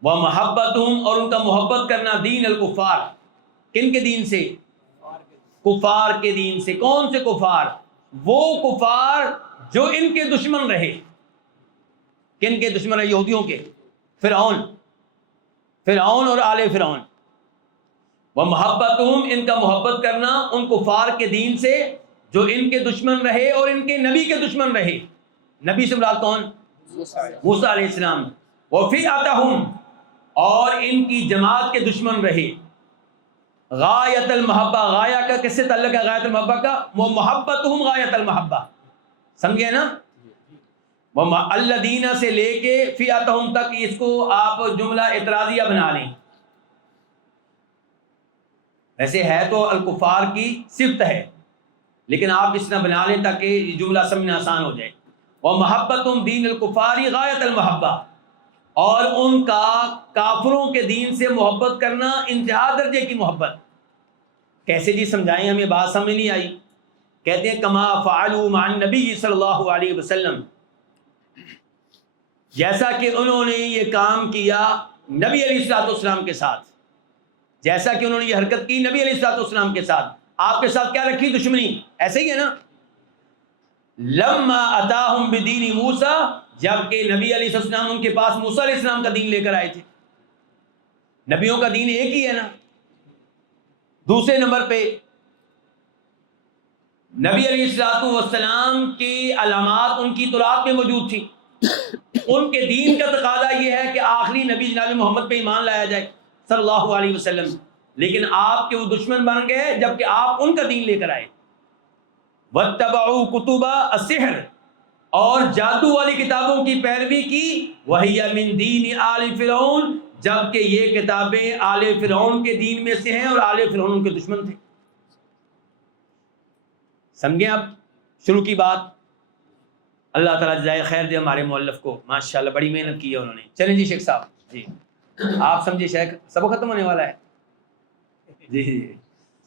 ومحبتہم، اور ان کا محبت کرنا، دین الکفار، کن کے دین سے؟ کفار کے دین سے۔ کون سے کفار؟ وہ کفار جو ان کے دشمن رہے۔ کن کے دشمن رہے؟ یہودیوں کے، فرعون اور آل فرعون۔ ومحبتہم، ان کا محبت کرنا ان کفار کے دین سے جو ان کے دشمن رہے اور ان کے نبی کے دشمن رہے۔ نبی سے مراد کون؟ موسیٰ علیہ السلام۔ وفئتہم، اور ان کی جماعت کے دشمن رہے۔ غایت المحبہ، غایہ کا کس سے تعلق ہے؟ غایت المحبہ کا، وہ محبتہم غایت المحبہ، سمجھے نا؟ الذین سے لے کے فئتہم تک، اس کو آپ جملہ اعتراضیہ بنا لیں۔ ایسے ہے تو الکفار کی صفت ہے، لیکن آپ اس طرح بنا لیں تاکہ یہ جملہ سمجھنا آسان ہو جائے۔ ومحبتہم دین الکفاری غایت المحبہ، اور ان کا کافروں کے دین سے محبت کرنا انتہا درجے کی محبت۔ کیسے جی سمجھائیں؟ ہمیں بات سمجھ نہیں آئی۔ کہتے ہیں کما فعلوا مع النبی صلی اللہ علیہ وسلم، جیسا کہ انہوں نے یہ کام کیا نبی علیہ الصلوۃ والسلام کے ساتھ، جیسا کہ انہوں نے یہ حرکت کی نبی علیہ الصلوۃ والسلام کے ساتھ۔ آپ کے ساتھ کیا رکھی؟ دشمنی۔ ایسے ہی ہے نا، لما اتاہم بدین موسیٰ، جبکہ نبی علیہ السلام ان کے پاس موسیٰ علیہ السلام کا دین لے کر آئے تھے. نبیوں کا دین ایک ہی ہے نا. دوسرے نمبر پہ نبی علیہ السلام کی علامات ان کی تورات میں موجود تھی. ان کے دین کا تقاضا یہ ہے کہ آخری نبی جناب محمد پہ ایمان لایا جائے صلی اللہ علیہ وسلم، لیکن آپ کے وہ دشمن بن گئے جبکہ آپ ان کا دین لے کر آئے. واتبعوا کتب السحر، اور جادو والی کتابوں کی پیروی کی. وہی من دین آل فرعون، جبکہ یہ کتابیں آل فرعون کے دین میں سے ہیں اور آل فرعون ان کے دشمن تھے. سمجھیں آپ شروع کی بات. اللہ تعالیٰ جزائے خیر دے ہمارے مؤلف کو، ماشاءاللہ بڑی محنت کی ہے انہوں نے. چلیں جی شیخ صاحب، جی آپ سمجھے شیخ، سبق ختم ہونے والا ہے. جی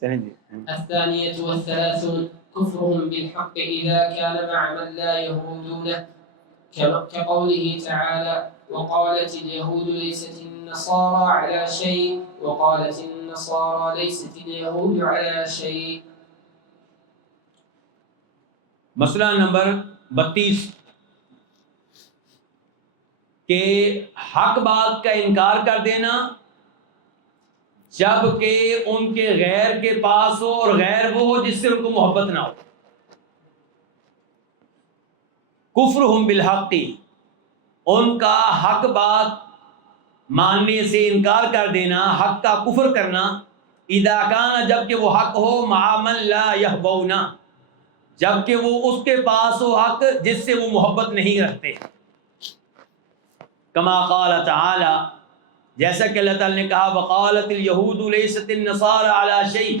چلیں جی. الثانية والثلاثون كفرهم بالحق إذا كان مع من لا يهودونه كقوله تعالى وقالت اليهود ليست النصارى على شيء وقالت النصارى ليست اليهود على شيء. مسئلہ نمبر 32 کہ حق بات کا انکار کر دینا جب کہ ان کے غیر کے پاس ہو اور غیر وہ ہو جس سے ان کو محبت نہ ہو. کفرہم بالحق، ان کا حق بات ماننے سے انکار کر دینا، حق کا کفر کرنا. اذا کان، جب کہ وہ حق ہو، مع من لا یحبون، جب کہ وہ اس کے پاس ہو حق جس سے وہ محبت نہیں رکھتے. کما قال تعالی، جیسا کہ اللہ تعالی نے کہا وقالت الیہود لیست النصارى علی شیء،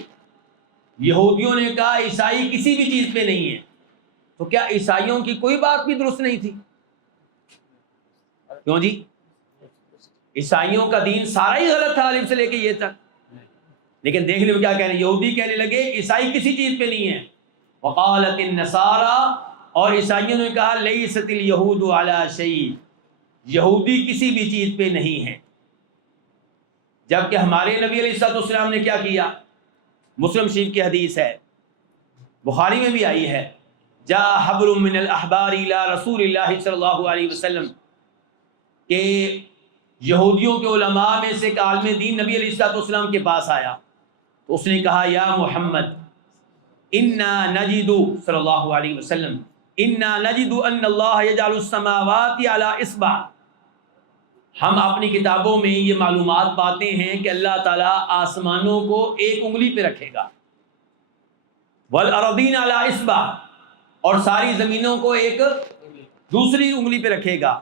یہودیوں نے کہا عیسائی کسی بھی چیز پہ نہیں ہے. تو کیا عیسائیوں کی کوئی بات بھی درست نہیں تھی؟ کیوں جی؟ عیسائیوں کا دین سارا ہی غلط تھا الف سے لے کے یہ تک. لیکن دیکھ لیں کیا کہنے، یہودی کہنے لگے عیسائی کسی چیز پہ نہیں ہے. وقالت النصارى، اور عیسائیوں نے کہا لیست الیہود علی شیء، یہودی کسی بھی چیز پہ نہیں ہے. جبکہ ہمارے نبی علیہ السلام نے کیا کیا؟ مسلم شریف کی حدیث ہے، بخاری میں بھی آئی ہے، جاء حبر من الاحبار الى رسول اللہ صلی اللہ علیہ وسلم، کہ یہودیوں کے علماء میں سے ایک عالم دین نبی علیہ السلام کے پاس آیا تو اس نے کہا یا محمد انا نجد، صلی اللہ علیہ وسلم، انا نجد ان اللہ یجعل السماوات علی اصبع، ہم اپنی کتابوں میں یہ معلومات پاتے ہیں کہ اللہ تعالیٰ آسمانوں کو ایک انگلی پہ رکھے گا، والارضین علی اصبع، اور ساری زمینوں کو ایک دوسری انگلی پہ رکھے گا،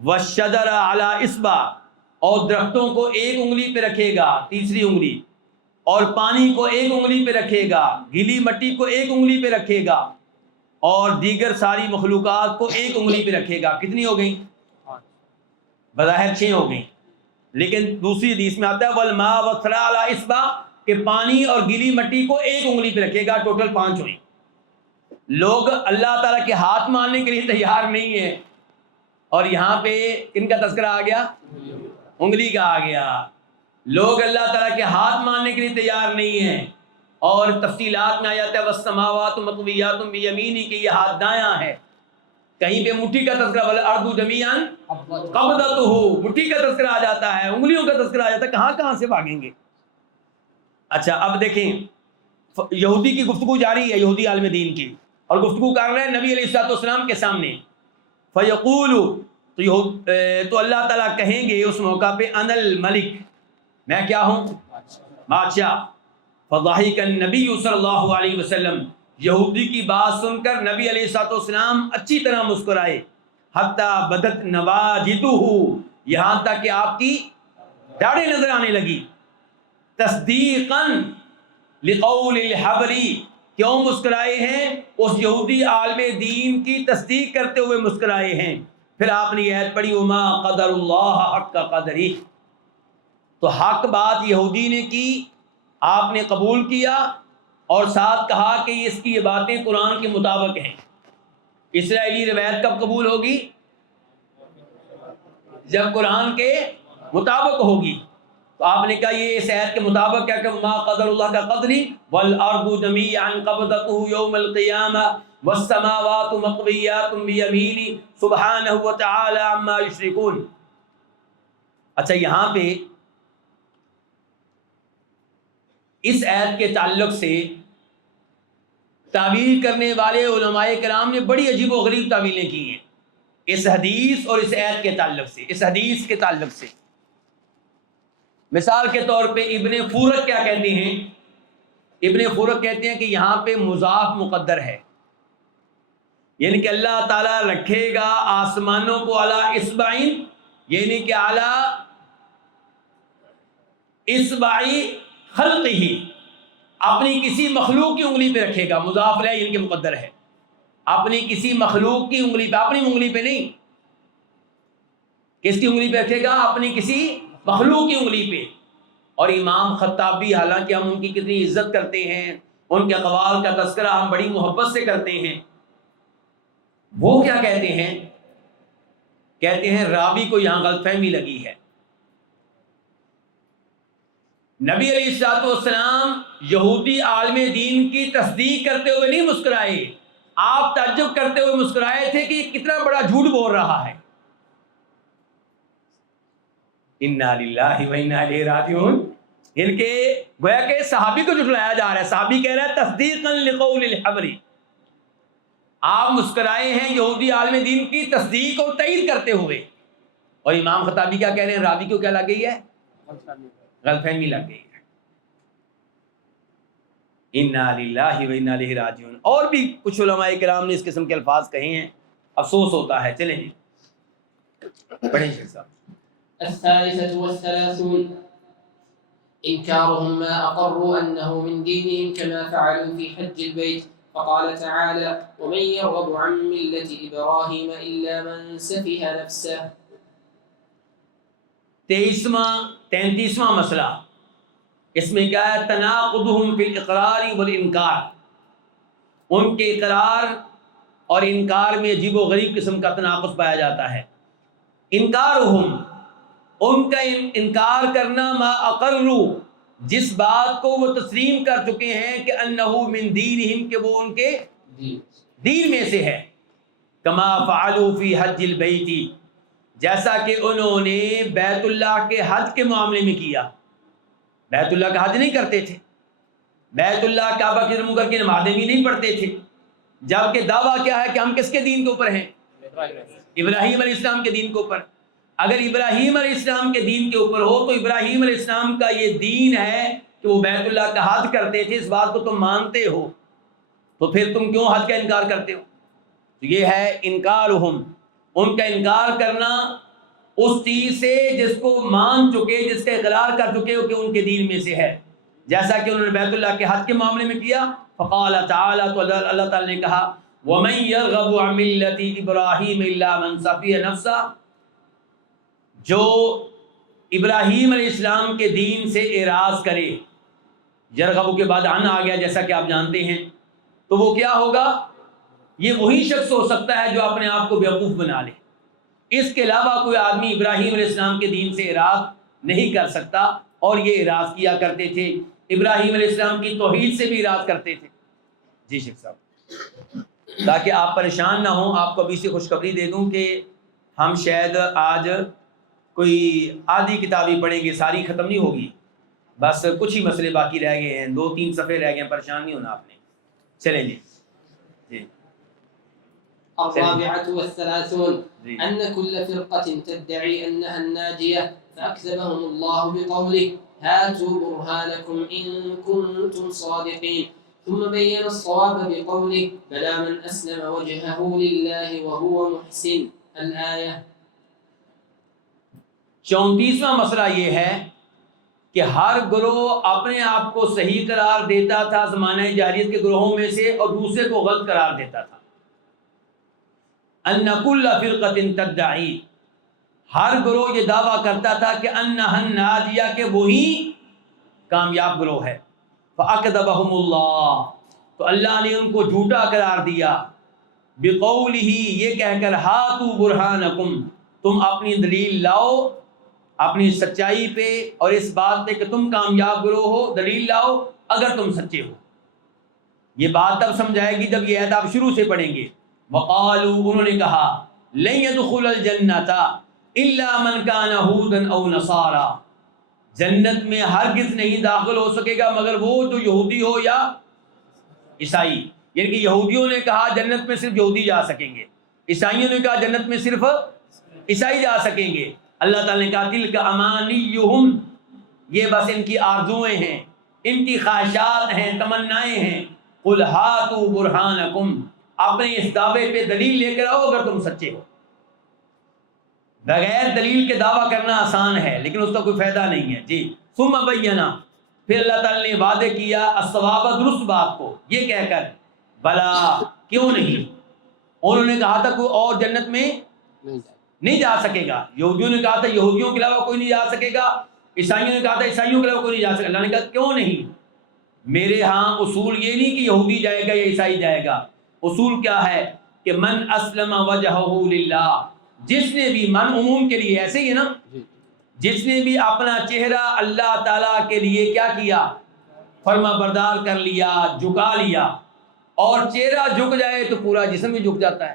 والشجر علی اصبع، اور درختوں کو ایک انگلی پہ رکھے گا تیسری انگلی، اور پانی کو ایک انگلی پہ رکھے گا، گیلی مٹی کو ایک انگلی پہ رکھے گا، اور دیگر ساری مخلوقات کو ایک انگلی پہ رکھے گا. کتنی ہو گئیں؟ بظاہر 6 ہو گئیں، لیکن دوسری حدیث میں آتا ہے والماء والثرى علی اصبع، کہ پانی اور گیلی مٹی کو ایک انگلی پہ رکھے گا. ٹوٹل 5 ہوئی. لوگ اللہ تعالیٰ کے ہاتھ ماننے کے لیے تیار نہیں ہیں، اور یہاں پہ کن کا تذکرہ آ گیا؟ انگلی کا آ گیا. لوگ اللہ تعالیٰ کے ہاتھ ماننے کے لیے تیار نہیں ہیں، اور تفصیلات میں آ جاتا ہے والسماوات مطویات بیمینہ، کہ یہ ہاتھ دایاں ہے. کہیں پہ مٹھی کا تذکرہ والارض جمیعا قبضتہ، مٹھی کا تذکرہ آ جاتا ہے، انگلیوں کا تذکرہ آ جاتا ہے. کہاں سے بھاگیں گے؟ اچھا اب دیکھیں، یہودی کی گفتگو جاری ہے، یہودی عالم دین کی، اور گفتگو کر رہے ہیں نبی علیہ السلام کے سامنے. فیقول، تو اللہ تعالیٰ کہیں گے اس موقع پہ انا الملک، میں کیا ہوں؟ بادشاہ. فضحک النبی صلی اللہ علیہ وسلم، یہودی کی بات سن کر نبی علیہ السلام اچھی طرح مسکرائے. حتیٰ بدت نواجدہ، یہاں تک کہ آپ کی داڑھیں نظر آنے لگی. تصدیقاً لقول الحبری، کیوں مسکرائے ہیں؟ اس یہودی عالم دین کی تصدیق کرتے ہوئے مسکرائے ہیں. پھر آپ نے یہ آیت پڑھی وما قدر اللہ حق قدرہ، تو حق بات یہودی نے کی، آپ نے قبول کیا، اور ساتھ کہا کہ اس کی یہ باتیں قرآن کے مطابق ہیں. اسرائیلی روایت کب قبول ہوگی؟ جب قرآن کے مطابق ہوگی. تو آپ نے کہا یہ اس آیت کے مطابق کیا کہ ما قدر اللہ کا قدری والارض جمیعا قبضته یوم القیامہ والسماوات مطویات بیمینہ سبحانہ وتعالی عما یشرکون. اچھا یہاں پہ اس آیت کے تعلق سے تعویل کرنے والے علماء کرام نے بڑی عجیب و غریب تعویلیں کی ہیں اس حدیث اور اس آیت کے تعلق سے. اس حدیث کے تعلق سے مثال کے طور پہ ابن فورق کیا کہتے ہیں؟ ابن فورق کہتے ہیں کہ یہاں پہ مضاف مقدر ہے، یعنی کہ اللہ تعالیٰ رکھے گا آسمانوں کو علی اصبعین، یعنی کہ علی اصبعی خلقہ، اپنی کسی مخلوق کی انگلی پہ رکھے گا. مضاف الیہ ان کے مقدر ہے، اپنی کسی مخلوق کی انگلی پہ، اپنی انگلی پہ نہیں. کس کی انگلی پہ رکھے گا؟ اپنی کسی مخلوق کی انگلی پہ. اور امام خطابی، حالانکہ ہم ان کی کتنی عزت کرتے ہیں، ان کے اقوال کا تذکرہ ہم بڑی محبت سے کرتے ہیں، وہ کیا کہتے ہیں؟ کہتے ہیں راوی کو یہاں غلط فہمی لگی ہے. نبی علیہ الصلوۃ والسلام یہودی عالم دین کی تصدیق کرتے ہوئے نہیں مسکرائے، آپ تعجب کرتے ہوئے مسکرائے تھے کہ یہ کتنا بڑا جھوٹ بول رہا ہے. انا للہ و انا الیہ راجعون. ان کے گویا کہ صحابی کو جھٹلایا جا رہا ہے. صحابی کہہ رہا ہے تصدیقا لقول الحبر، آپ مسکرائے ہیں یہودی عالم دین کی تصدیق اور تائید کرتے ہوئے. اور امام خطابی کیا کہہ رہے ہیں؟ راوی کو کیا لگ گئی ہے؟ غلط فہمی لگ گئی ہے. انا للہ و انا الیہ راجعون. اور بھی کچھ علماء کرام نے اس قسم کے الفاظ کہے ہیں، افسوس ہوتا ہے. چلیں جی پڑھیں شیخ صاحب. الثالثة والثلاثون إنكارهم ما أقروا أنه من دينهم كما فعلوا في حج البيت، فقال تعالى ومن يرغب عن ملة إبراهيم إلا من سفه نفسه. 33واں مسئلہ اس میں کیا ہے؟ تناقضهم في الإقرار والإنكار. ان کے اقرار اور انکار میں عجیب و غریب قسم کا تناقض پایا جاتا ہے. انکارهم، ان کا انکار کرنا، ما اقروا، جس بات کو وہ تسلیم کر چکے ہیں کہ انہو من دینہم، کہ وہ ان کے دین میں سے ہے. کما فعلوا فی حج البیت، جیسا کہ انہوں نے بیت اللہ کے حج کے معاملے میں کیا. بیت اللہ کا حج نہیں کرتے تھے، بیت اللہ کعبہ کی طرف کر کے نمازیں بھی نہیں پڑھتے تھے، جبکہ دعویٰ کیا ہے کہ ہم کس کے دین کے اوپر ہیں؟ ابراہیم علیہ السلام کے دین کے اوپر. اگر ابراہیم علیہ السلام کے دین کے اوپر ہو تو ابراہیم علیہ السلام کا یہ دین ہے کہ وہ بیت اللہ کا حج کرتے تھے، اس بات کو تم مانتے ہو، تو پھر تم کیوں حج کا انکار کرتے ہو؟ تو یہ ہے انکارہم، ان کا انکار کرنا اس چیز سے جس کو مان چکے، جس کا اقرار کر چکے ہو کہ ان کے دین میں سے ہے، جیسا کہ انہوں نے بیت اللہ کے حج کے معاملے میں کیا. فقال تعالی، تو اللہ تعالی نے کہا وَمَن يَرْغَبُ عَن مِّلَّةِ إِبْرَاهِيمَ إِلَّا مَن سَفِهَ نَفْسَهُ، جو ابراہیم علیہ السلام کے دین سے اعراض کرے، یرغب کے بعد عن آ گیا جیسا کہ آپ جانتے ہیں، تو وہ کیا ہوگا؟ یہ وہی شخص ہو سکتا ہے جو اپنے آپ کو بیوقوف بنا لے. اس کے علاوہ کوئی آدمی ابراہیم علیہ السلام کے دین سے اعراض نہیں کر سکتا. اور یہ اعراض کیا کرتے تھے، ابراہیم علیہ السلام کی توحید سے بھی اعراض کرتے تھے. جی شیخ صاحب، تاکہ آپ پریشان نہ ہوں، آپ کو ابھی سے خوشخبری دے دوں کہ ہم شاید آج کوئی آدھی کتابی پڑھیں گے، ساری ختم نہیں ہوگی، بس کچھ ہی مسئلے باقی رہ گئے ہیں، 2-3 صفحے رہ گئے ہیں، پریشان نہیں ہونا آپ نے. چلیں جی. الرابعة والثلاثون أن كل فرقة تدعي أنها الناجية فأكذبهم الله بقوله هاتوا برهانكم إن كنتم صادقين، ثم بين الصواب بقوله بلى من أسلم وجهه لله وهو محسن. الآية. 34واں مسئلہ یہ ہے کہ ہر گروہ اپنے آپ کو صحیح قرار دیتا تھا زمانہ جاہلیت کے گروہوں میں سے، اور دوسرے کو غلط قرار دیتا تھا. ان کل فرقۃ تدعی، ہر گروہ یہ دعویٰ کرتا تھا کہ انہا الناجیہ، کہ وہی کامیاب گروہ ہے. فاکذبہم اللہ، تو اللہ نے ان کو جھوٹا قرار دیا. بقولہ، یہ کہہ کر ہاتوا برہانکم، تم اپنی دلیل لاؤ. اپنی سچائی پہ اور اس بات پہ کہ تم کامیاب گروہ ہو دلیل لاؤ اگر تم سچے ہو. یہ بات تب سمجھائے گی جب یہ آیت آپ شروع سے پڑھیں گے. وقالوا انہوں نے کہا لن يدخل الجنۃ الا من كان هودا او نصارى جنت میں ہرگز نہیں داخل ہو سکے گا مگر وہ جو یہودی ہو یا عیسائی. یعنی کہ یہودیوں نے کہا جنت میں صرف یہودی جا سکیں گے, عیسائیوں نے کہا جنت میں صرف عیسائی جا سکیں گے. اللہ تعالیٰ نے کہا تلک امانیہم یہ بس ان کی آرزویں ہیں, ان کی خواہشات ہیں, تمنائیں ہیں. قل ہاتوا برہانکم اپنے اس دعوے پہ دلیل لے کر آؤ اگر تم سچے ہو. بغیر دلیل کے دعویٰ کرنا آسان ہے لیکن اس کا کوئی فائدہ نہیں ہے. جی ثم بینا پھر اللہ تعالیٰ نے وعدے کیا الصواب درست بات کو یہ کہہ کر بلا کیوں نہیں. انہوں نے کہا تھا کوئی اور جنت میں نہیں جا سکے گا, یہودیوں نے کہا تھا یہودیوں کے علاوہ کوئی نہیں جا سکے گا, عیسائیوں نے کہا تھا عیسائیوں کے علاوہ کوئی نہیں جا سکے گا. اللہ نے کہا کیوں نہیں. میرے ہاں اصول یہ نہیں کہ یہودی جائے گا یا عیسائی جائے گا, اصول کیا ہے کہ من اسلم وجہہ للہ جس نے بھی من عموم کے لیے ایسے ہی ہے نا, جس نے بھی اپنا چہرہ اللہ تعالیٰ کے لیے کیا کیا فرما بردار کر لیا جھکا لیا. اور چہرہ جھک جائے تو پورا جسم بھی جھک جاتا ہے.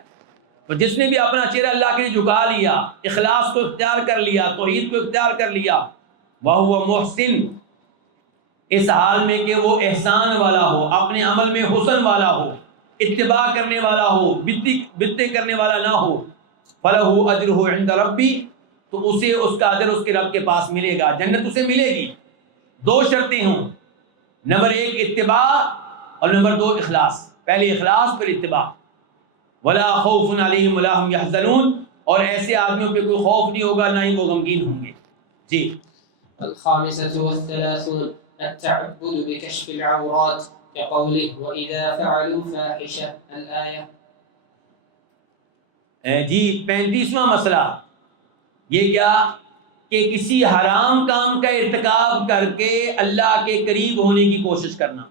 تو جس نے بھی اپنا چہرہ اللہ کے لیے جھکا لیا, اخلاص کو اختیار کر لیا, توحید کو اختیار کر لیا, وَهُوَ محسن اس حال میں کہ وہ احسان والا ہو, اپنے عمل میں حسن والا ہو, اتباع کرنے والا ہو, بدعتیں کرنے والا نہ ہو. فَلَهُ أَجْرُهُ عِنْدَ رَبِّ تو اسے اس کا اجر اس کے رب کے پاس ملے گا, جنت اسے ملے گی. دو شرطیں ہوں, نمبر 1 اتباع اور نمبر 2 اخلاص. پہلے اخلاص پھر اتباع. وَلَا خَوْفٌ عَلَيْهِمْ وَلَا هُمْ يَحْزَنُونَ اور ایسے آدمیوں پہ کوئی خوف نہیں ہوگا نہ ہی وہ غمگین ہوں گے. جی الخامسة والثلاثون التعبد بكشف العورات كقوله وإذا فعلوا فاحشة الآية. جی 35واں مسئلہ یہ کیا کہ کسی حرام کام کا ارتکاب کر کے اللہ کے قریب ہونے کی کوشش کرنا.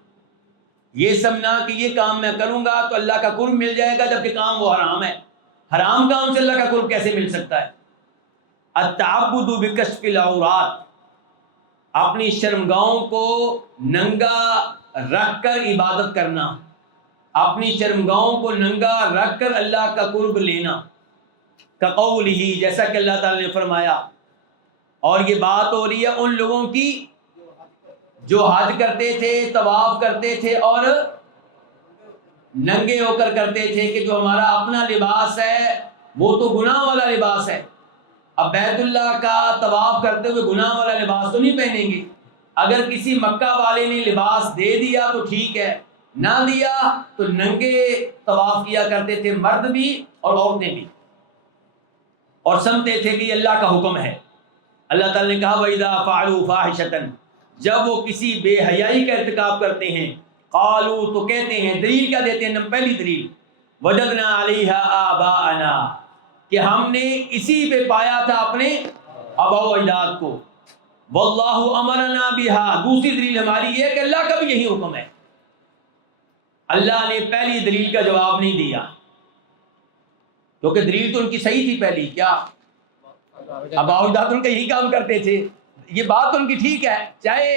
یہ سمجھنا کہ یہ کام میں کروں گا تو اللہ کا قرب مل جائے گا جبکہ کام وہ حرام ہے. حرام کام سے اللہ کا قرب کیسے مل سکتا ہے. التعبد بکشف العورات اپنی شرمگاہوں کو ننگا رکھ کر عبادت کرنا, اپنی شرمگاہوں کو ننگا رکھ کر اللہ کا قرب لینا. کقولہ جیسا کہ اللہ تعالی نے فرمایا. اور یہ بات ہو رہی ہے ان لوگوں کی جو حج کرتے تھے, طواف کرتے تھے اور ننگے ہو کر کرتے تھے کہ جو ہمارا اپنا لباس ہے وہ تو گناہ والا لباس ہے. اب بیت اللہ کا طواف کرتے ہوئے گناہ والا لباس تو نہیں پہنیں گے. اگر کسی مکہ والے نے لباس دے دیا تو ٹھیک ہے, نہ دیا تو ننگے طواف کیا کرتے تھے مرد بھی اور عورتیں بھی, اور سمجھتے تھے کہ یہ اللہ کا حکم ہے. اللہ تعالی نے کہا وَإِذَا فَعَلُوا فَاحِشَةً جب وہ کسی بے حیائی کا ارتکاب کرتے ہیں قالوا تو کہتے ہیں, دلیل کیا دیتے ہیں, پہلی دلیل وجدنا علیہا آباءنا کہ ہم نے اسی پہ پایا تھا اپنے آباء و اجداد کو. واللہ امرنا بها دوسری دلیل ہماری یہ ہے کہ اللہ کا بھی یہی حکم ہے. اللہ نے پہلی دلیل کا جواب نہیں دیا کیونکہ دلیل تو ان کی صحیح تھی پہلی, کیا آباء و اجداد ان کا یہی کام کرتے تھے. یہ بات ان کی ٹھیک ہے, چاہے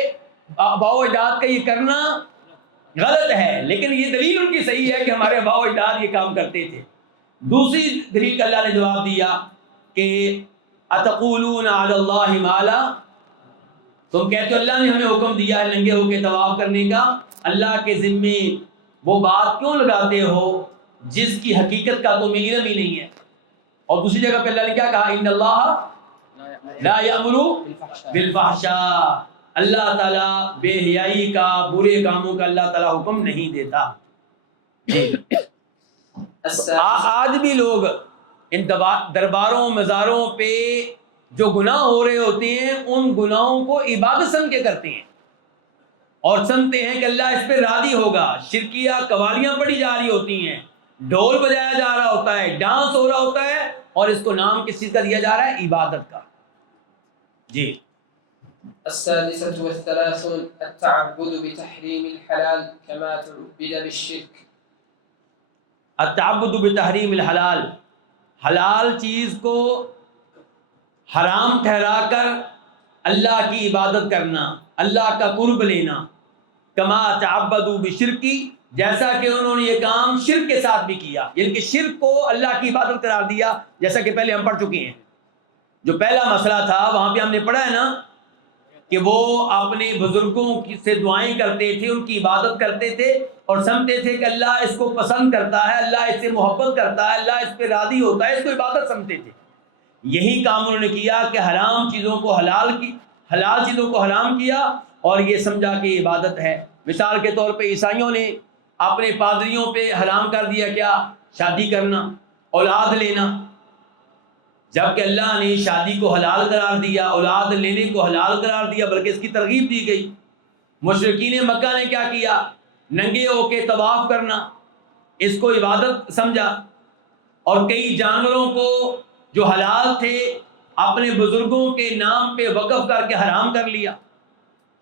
آباء و اجداد کا یہ کرنا غلط ہے لیکن یہ دلیل ان کی صحیح ہے کہ ہمارے آباء و اجداد یہ کام کرتے تھے. دوسری دلیل کا اللہ نے جواب دیا کہ اتقولون علی اللہ ما لا تم کہتے ہو اللہ نے ہمیں حکم دیا ہے ننگے ہو کے طواف کرنے کا, اللہ کے ذمے وہ بات کیوں لگاتے ہو جس کی حقیقت کا تمہیں علم ہی نہیں ہے. اور دوسری جگہ پہ اللہ نے کیا کہا ان اللہ لا یأمر بالفحشاء اللہ تعالیٰ بے حیائی کا برے کاموں کا اللہ تعالیٰ حکم نہیں دیتا. آج بھی لوگ ان درباروں مزاروں پہ جو گناہ ہو رہے ہوتے ہیں ان گناہوں کو عبادت سمجھ کے کرتے ہیں اور سمجھتے ہیں کہ اللہ اس پہ راضی ہوگا. شرکیہ قوالیاں پڑھی جا رہی ہوتی ہیں, ڈھول بجایا جا رہا ہوتا ہے, ڈانس ہو رہا ہوتا ہے اور اس کو نام کس چیز کا دیا جا رہا ہے, عبادت کا. جی السادسة والثلاثون التعبد بتحريم الحلال كما تعبد بالشرك. التعبد بتحریم الحلال حلال چیز کو حرام ٹھہرا کر اللہ کی عبادت کرنا، اللہ کا قرب لینا، کما تعبدوا بشرکی، جیسا کہ انہوں نے یہ کام شرک کے ساتھ بھی کیا، یعنی کہ شرک کو اللہ کی عبادت قرار دیا، جیسا کہ پہلے ہم پڑھ چکے ہیں۔ جو پہلا مسئلہ تھا وہاں پہ ہم نے پڑھا ہے نا کہ وہ اپنے بزرگوں سے دعائیں کرتے تھے، ان کی عبادت کرتے تھے اور سمجھتے تھے کہ اللہ اس کو پسند کرتا ہے، اللہ اس سے محبت کرتا ہے، اللہ اس پہ راضی ہوتا ہے، اس کو عبادت سمجھتے تھے۔ یہی کام انہوں نے کیا کہ حرام چیزوں کو حلال کی، حلال چیزوں کو حرام کیا اور یہ سمجھا کہ یہ عبادت ہے۔ مثال کے طور پہ عیسائیوں نے اپنے پادریوں پہ حرام کر دیا کیا؟ شادی کرنا، اولاد لینا، جبکہ اللہ نے شادی کو حلال قرار دیا، اولاد لینے کو حلال قرار دیا، بلکہ اس کی ترغیب دی گئی۔ مشرکین مکہ نے کیا کیا؟ ننگے ہو کے طواف کرنا، اس کو عبادت سمجھا، اور کئی جانوروں کو جو حلال تھے اپنے بزرگوں کے نام پہ وقف کر کے حرام کر لیا۔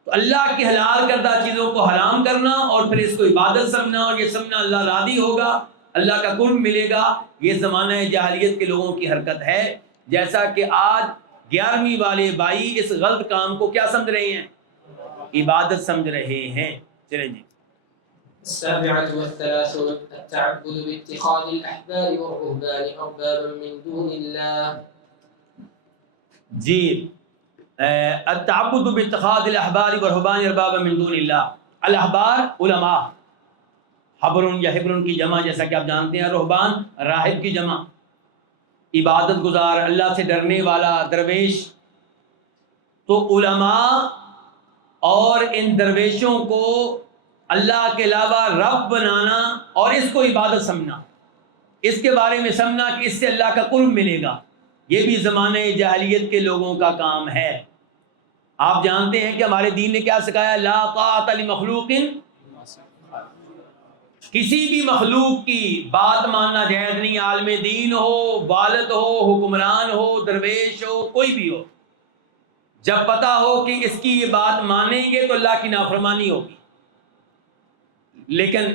تو اللہ کی حلال کردہ چیزوں کو حرام کرنا اور پھر اس کو عبادت سمجھنا، اور یہ سمجھنا اللہ راضی ہوگا، اللہ کا قرب ملے گا، یہ زمانہ جاہلیت کے لوگوں کی حرکت ہے۔ جیسا کہ آج 11ویں والے بھائی اس غلط کام کو کیا سمجھ رہے ہیں؟ عبادت سمجھ رہے ہیں۔ چلیں جی۔ السابعة والثلاثون التعبد باتخاذ الأحبار والرهبان أربابا من دون الله۔ جی، التعبد باتخاذ الاحبار والرهبان اربابا من دون اللہ۔ الاحبار علماء، حبرن یا حبرن کی جمع، جیسا کہ آپ جانتے ہیں، رہبان راہب کی جمع، عبادت گزار، اللہ سے ڈرنے والا درویش۔ تو علماء اور ان درویشوں کو اللہ کے علاوہ رب بنانا اور اس کو عبادت سمجھنا، اس کے بارے میں سمجھنا کہ اس سے اللہ کا قرب ملے گا، یہ بھی زمانے جاہلیت کے لوگوں کا کام ہے۔ آپ جانتے ہیں کہ ہمارے دین نے کیا سکھایا؟ لا طاعۃ لمخلوق، کسی بھی مخلوق کی بات ماننا جائز نہیں، عالم دین ہو، والد ہو، حکمران ہو، درویش ہو، کوئی بھی ہو، جب پتہ ہو کہ اس کی یہ بات مانیں گے تو اللہ کی نافرمانی ہوگی۔ لیکن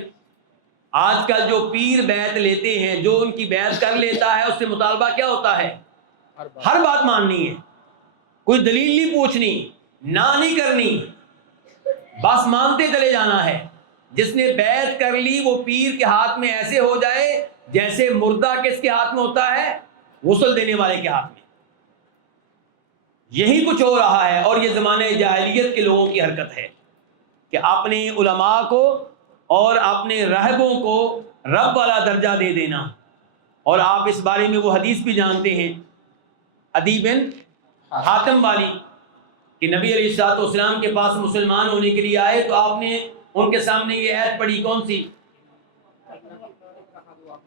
آج کل جو پیر بیعت لیتے ہیں، جو ان کی بیعت کر لیتا ہے، اس سے مطالبہ کیا ہوتا ہے؟ ہر بات ماننی ہے، کوئی دلیل نہیں پوچھنی، نہ نہیں کرنی، بس مانتے چلے جانا ہے۔ جس نے بیعت کر لی وہ پیر کے ہاتھ میں ایسے ہو جائے جیسے مردہ کس کے ہاتھ میں ہوتا ہے؟ غسل دینے والے کے ہاتھ میں۔ یہی کچھ ہو رہا ہے، اور یہ زمانے جاہلیت کے لوگوں کی حرکت ہے کہ اپنے علماء کو اور اپنے راہبوں کو رب والا درجہ دے دینا۔ اور آپ اس بارے میں وہ حدیث بھی جانتے ہیں، عدی بن حاتم والی، کہ نبی علیہ الصلوۃ والسلام کے پاس مسلمان ہونے کے لیے آئے تو آپ نے ان کے سامنے یہ آیت پڑھی، کون سی؟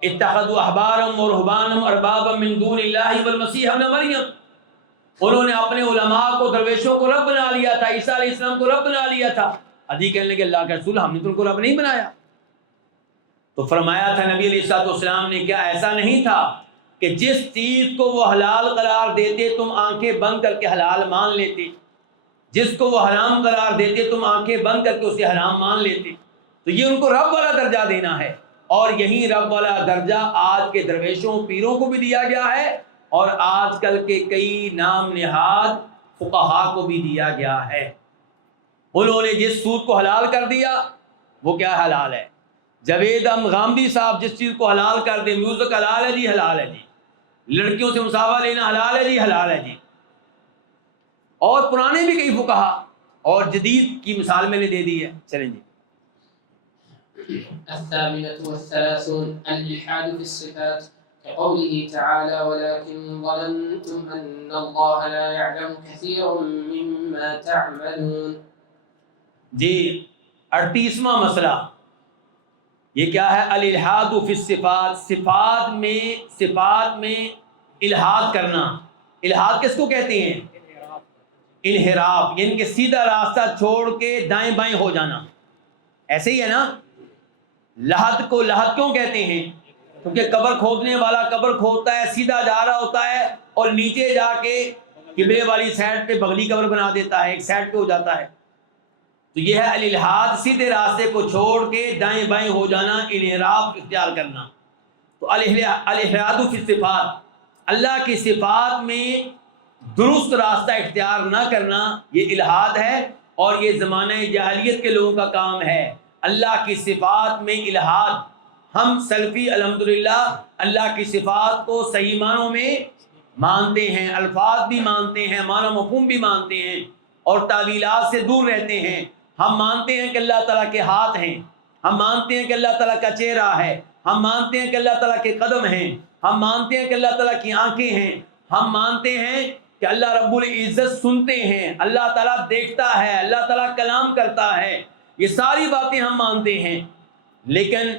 اتخذوا احبارهم ورهبانهم اربابا من دون اللہ والمسیح ابن مریم، انہوں نے اپنے علماء کو، درویشوں کو رب بنا لیا تھا، عیسیٰ علیہ السلام کو رب بنا لیا تھا۔ عدی کہنے لگے اللہ کے رسول، ہم نے تو ان کو رب نہیں بنایا۔ تو فرمایا تھا نبی علیہ الصلوۃ والسلام نے، کیا ایسا نہیں تھا کہ جس چیز کو وہ حلال قرار دیتے تم آنکھیں بند کر کے حلال مان لیتے، جس کو وہ حرام قرار دیتے تم آنکھیں بند کر کے اسے حرام مان لیتے؟ تو یہ ان کو رب والا درجہ دینا ہے، اور یہی رب والا درجہ آج کے درویشوں، پیروں کو بھی دیا گیا ہے، اور آج کل کے کئی نام نہاد فقہا کو بھی دیا گیا ہے۔ انہوں نے جس سود کو حلال کر دیا وہ کیا حلال ہے؟ جاوید غامدی صاحب جس چیز کو حلال کر دے، میوزک حلال ہے جی، حلال ہے جی، لڑکیوں سے مساوا لینا حلال ہے جی، حلال ہے جی۔ اور پرانے بھی کئی فقہا، اور جدید کی مثال میں نے دے دی ہے۔ چلیں جی۔ الثامنة والثلاثون الإلحاد في الصفات كقوله تعالى ولكن ظننتم أن الله لا يعلم كثيرا مما تعملون۔ جی، 38واں مسئلہ یہ کیا ہے؟ الالحاد فی الصفات، صفات میں الحاد کرنا۔ الحاد کس کو کہتے ہیں؟ انحراف، یعنی کہ سیدھا راستہ چھوڑ کے دائیں بائیں ہو جانا۔ ایسے ہی ہے نا، لحد کو لحد کیوں کہتے ہیں؟ کیونکہ قبر کھودنے والا قبر کھودتا ہے، سیدھا جا رہا ہوتا ہے اور نیچے جا کے قبلے والی سائڈ پہ بغلی قبر بنا دیتا ہے، ایک سائڈ پہ ہو جاتا ہے۔ تو یہ ہے الالحاد، سیدھے راستے کو چھوڑ کے دائیں بائیں ہو جانا، انحراف اختیار کرنا۔ تو الالحاد فی الصفات، اللہ کی صفات میں درست راستہ اختیار نہ کرنا یہ الحاد ہے، اور یہ زمانہ جاہلیت کے لوگوں کا کام ہے، اللہ کی صفات میں الحاد۔ ہم سلفی الحمدللہ اللہ کی صفات کو صحیح معنوں میں مانتے ہیں، الفاظ بھی مانتے ہیں، معنی مفہوم بھی مانتے ہیں، اور تعویلات سے دور رہتے ہیں۔ ہم مانتے ہیں کہ اللہ تعالیٰ کے ہاتھ ہیں، ہم مانتے ہیں کہ اللہ تعالیٰ کا چہرہ ہے، ہم مانتے ہیں کہ اللہ تعالیٰ کے قدم ہیں، ہم مانتے ہیں کہ اللہ تعالیٰ کی آنکھیں ہیں، ہم مانتے ہیں کہ اللہ رب العزت سنتے ہیں، اللہ تعالیٰ دیکھتا ہے، اللہ تعالیٰ کلام کرتا ہے، یہ ساری باتیں ہم مانتے ہیں، لیکن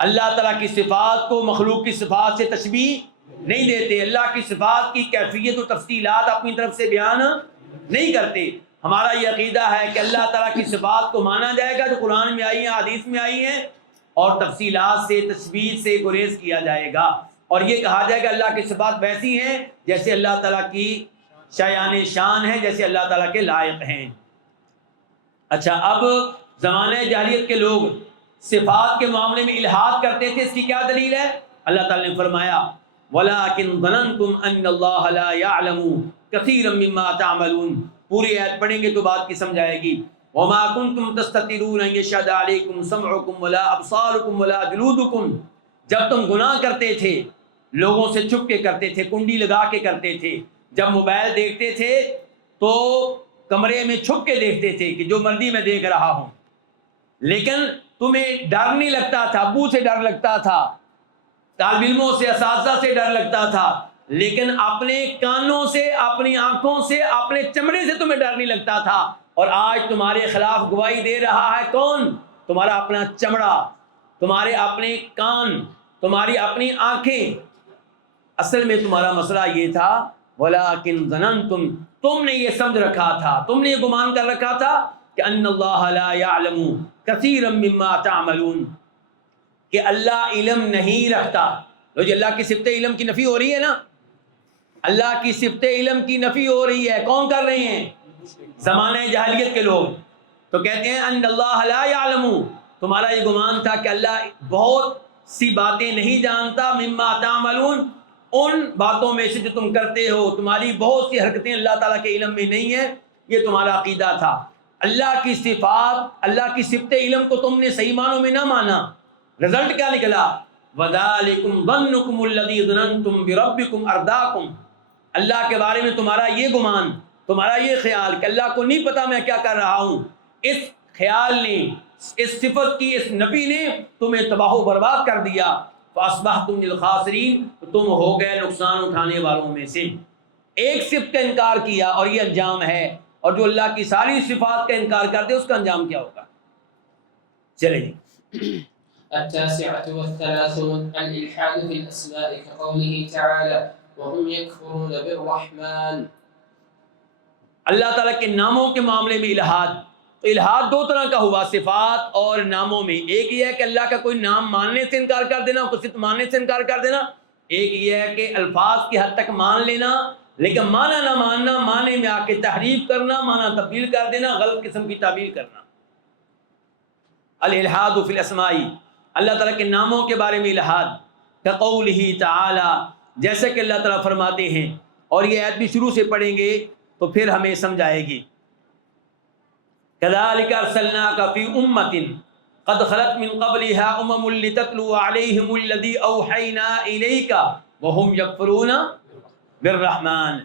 اللہ تعالیٰ کی صفات کو مخلوق کی صفات سے تشبیہ نہیں دیتے، اللہ کی صفات کی کیفیت و تفصیلات اپنی طرف سے بیان نہیں کرتے۔ ہمارا یہ عقیدہ ہے کہ اللہ تعالیٰ کی صفات کو مانا جائے گا جو قرآن میں آئی ہیں، حدیث میں آئی ہیں، اور تفصیلات سے تشبیہ سے گریز کیا جائے گا، اور یہ کہا جائے گا اللہ کی صفات ویسی ہیں جیسے اللہ تعالیٰ کی شایان شان ہے، جیسے اللہ تعالیٰ کے لائق ہیں۔ اچھا، اب زمانہ جاہلیت کے لوگ صفات کے معاملے میں الحاد کرتے تھے، اس کی کیا دلیل ہے؟ اللہ تعالیٰ نے فرمایا وَلَٰكِن ظَنَنْتُمْ أَنَّ اللَّهَ لَا يَعْلَمُ كَثِيرًا مِّمَّا تَعْمَلُونَ۔ پوری آیت پڑھیں گے تو بات کی سمجھ آئے گی۔ وَمَا كُنْتُمْ تَسْتَتِرُونَ أَن يَشْهَدَ عَلَيْكُمْ سَمْعُكُمْ وَلَا أَبْصَارُكُمْ وَلَا جُلُودُكُمْ۔ جب تم گناہ کرتے تھے لوگوں سے چھپ کے کرتے تھے، کنڈی لگا کے کرتے تھے، جب موبائل دیکھتے تھے تو کمرے میں چھپ کے دیکھتے تھے کہ جو مرضی میں دیکھ رہا ہوں، لیکن تمہیں ڈر نہیں لگتا تھا، ابو سے ڈر لگتا تھا، طالب علموں سے، اساتذہ سے ڈر لگتا تھا، لیکن اپنے کانوں سے، اپنی آنکھوں سے، اپنے چمڑے سے تمہیں ڈر نہیں لگتا تھا، اور آج تمہارے خلاف گواہی دے رہا ہے کون؟ تمہارا اپنا چمڑا، تمہارے اپنے کان، تمہاری اپنی آنکھیں۔ اصل میں تمہارا مسئلہ یہ تھا وَلَٰكِن ظَنَنْتُمْ، تم نے یہ سمجھ رکھا تھا، تم نے یہ گمان کر رکھا تھا کہ أَنَّ اللَّهَ لَا يَعْلَمُ كَثِيرًا مِّمَّا تَعْمَلُونَ، کہ اللہ علم نہیں رکھتا۔ لو جی اللہ کی صفت علم کی نفی ہو رہی ہے نا، اللہ کی صفت علم کی نفی ہو رہی ہے، کون کر رہے ہیں؟ زمانہ جاہلیت کے لوگ۔ تو کہتے ہیں ان اللہ لا یعلم، تمہارا یہ گمان تھا کہ اللہ بہت سی باتیں نہیں جانتا، مما تعملون، ان باتوں میں سے جو تم کرتے ہو، تمہاری بہت سی حرکتیں اللہ تعالیٰ کے علم میں نہیں ہیں، یہ تمہارا عقیدہ تھا۔ اللہ کی صفات، اللہ کی صفت علم کو تم نے صحیح معنوں میں نہ مانا، رزلٹ کیا نکلا؟ وَذَلِكُمْ ظَنُّكُمُ الَّذِي ظَنَنْتُمْ بِرَبِّكُمْ أَرْدَاكُمْ، اللہ کے بارے میں تمہارا یہ گمان، تمہارا یہ خیال کہ اللہ کو نہیں پتا میں کیا کر رہا ہوں، اس خیال نے، اس صفت کی اس نفی نے تمہیں تباہ و برباد کر دیا۔ فَأَصْبَحْتُمْ مِنَ الْخَاسِرِينَ، تو تم ہو گئے نقصان اٹھانے والوں میں سے۔ ایک صفت کا انکار کیا اور یہ انجام ہے، اور جو اللہ کی ساری صفات کا انکار کرتے اس کا انجام کیا ہوگا؟ چلیں جی۔ التاسعة والثلاثون الإلحاد في الأسماء كقوله تعالى وهم يكفرون بالرحمن۔ اللہ تعالیٰ کے ناموں کے معاملے میں الحاد، تو الحاد دو طرح کا ہوا، صفات اور ناموں میں۔ ایک یہ ہے کہ اللہ کا کوئی نام ماننے سے انکار کر دینا، کوئی صفت ماننے سے انکار کر دینا۔ ایک یہ ہے کہ الفاظ کی حد تک مان لینا لیکن معنی نہ ماننا، معنی میں آ کے تحریف کرنا، معنی تبدیل کر دینا، غلط قسم کی تعبیر کرنا۔ الالحاد فی الاسماء، اللہ تعالیٰ کے ناموں کے بارے میں الحاد، کقولہ تعالی، جیسے کہ اللہ تعالیٰ فرماتے ہیں، اور یہ آیت بھی شروع سے پڑھیں گے تو پھر ہمیں سمجھ آئے گی۔ کذالک ارسلناک فی امۃ قد خلت من قبلها امم لتتلو علیہم الذی اوحینا الیک وہم یکفرون بالرحمن۔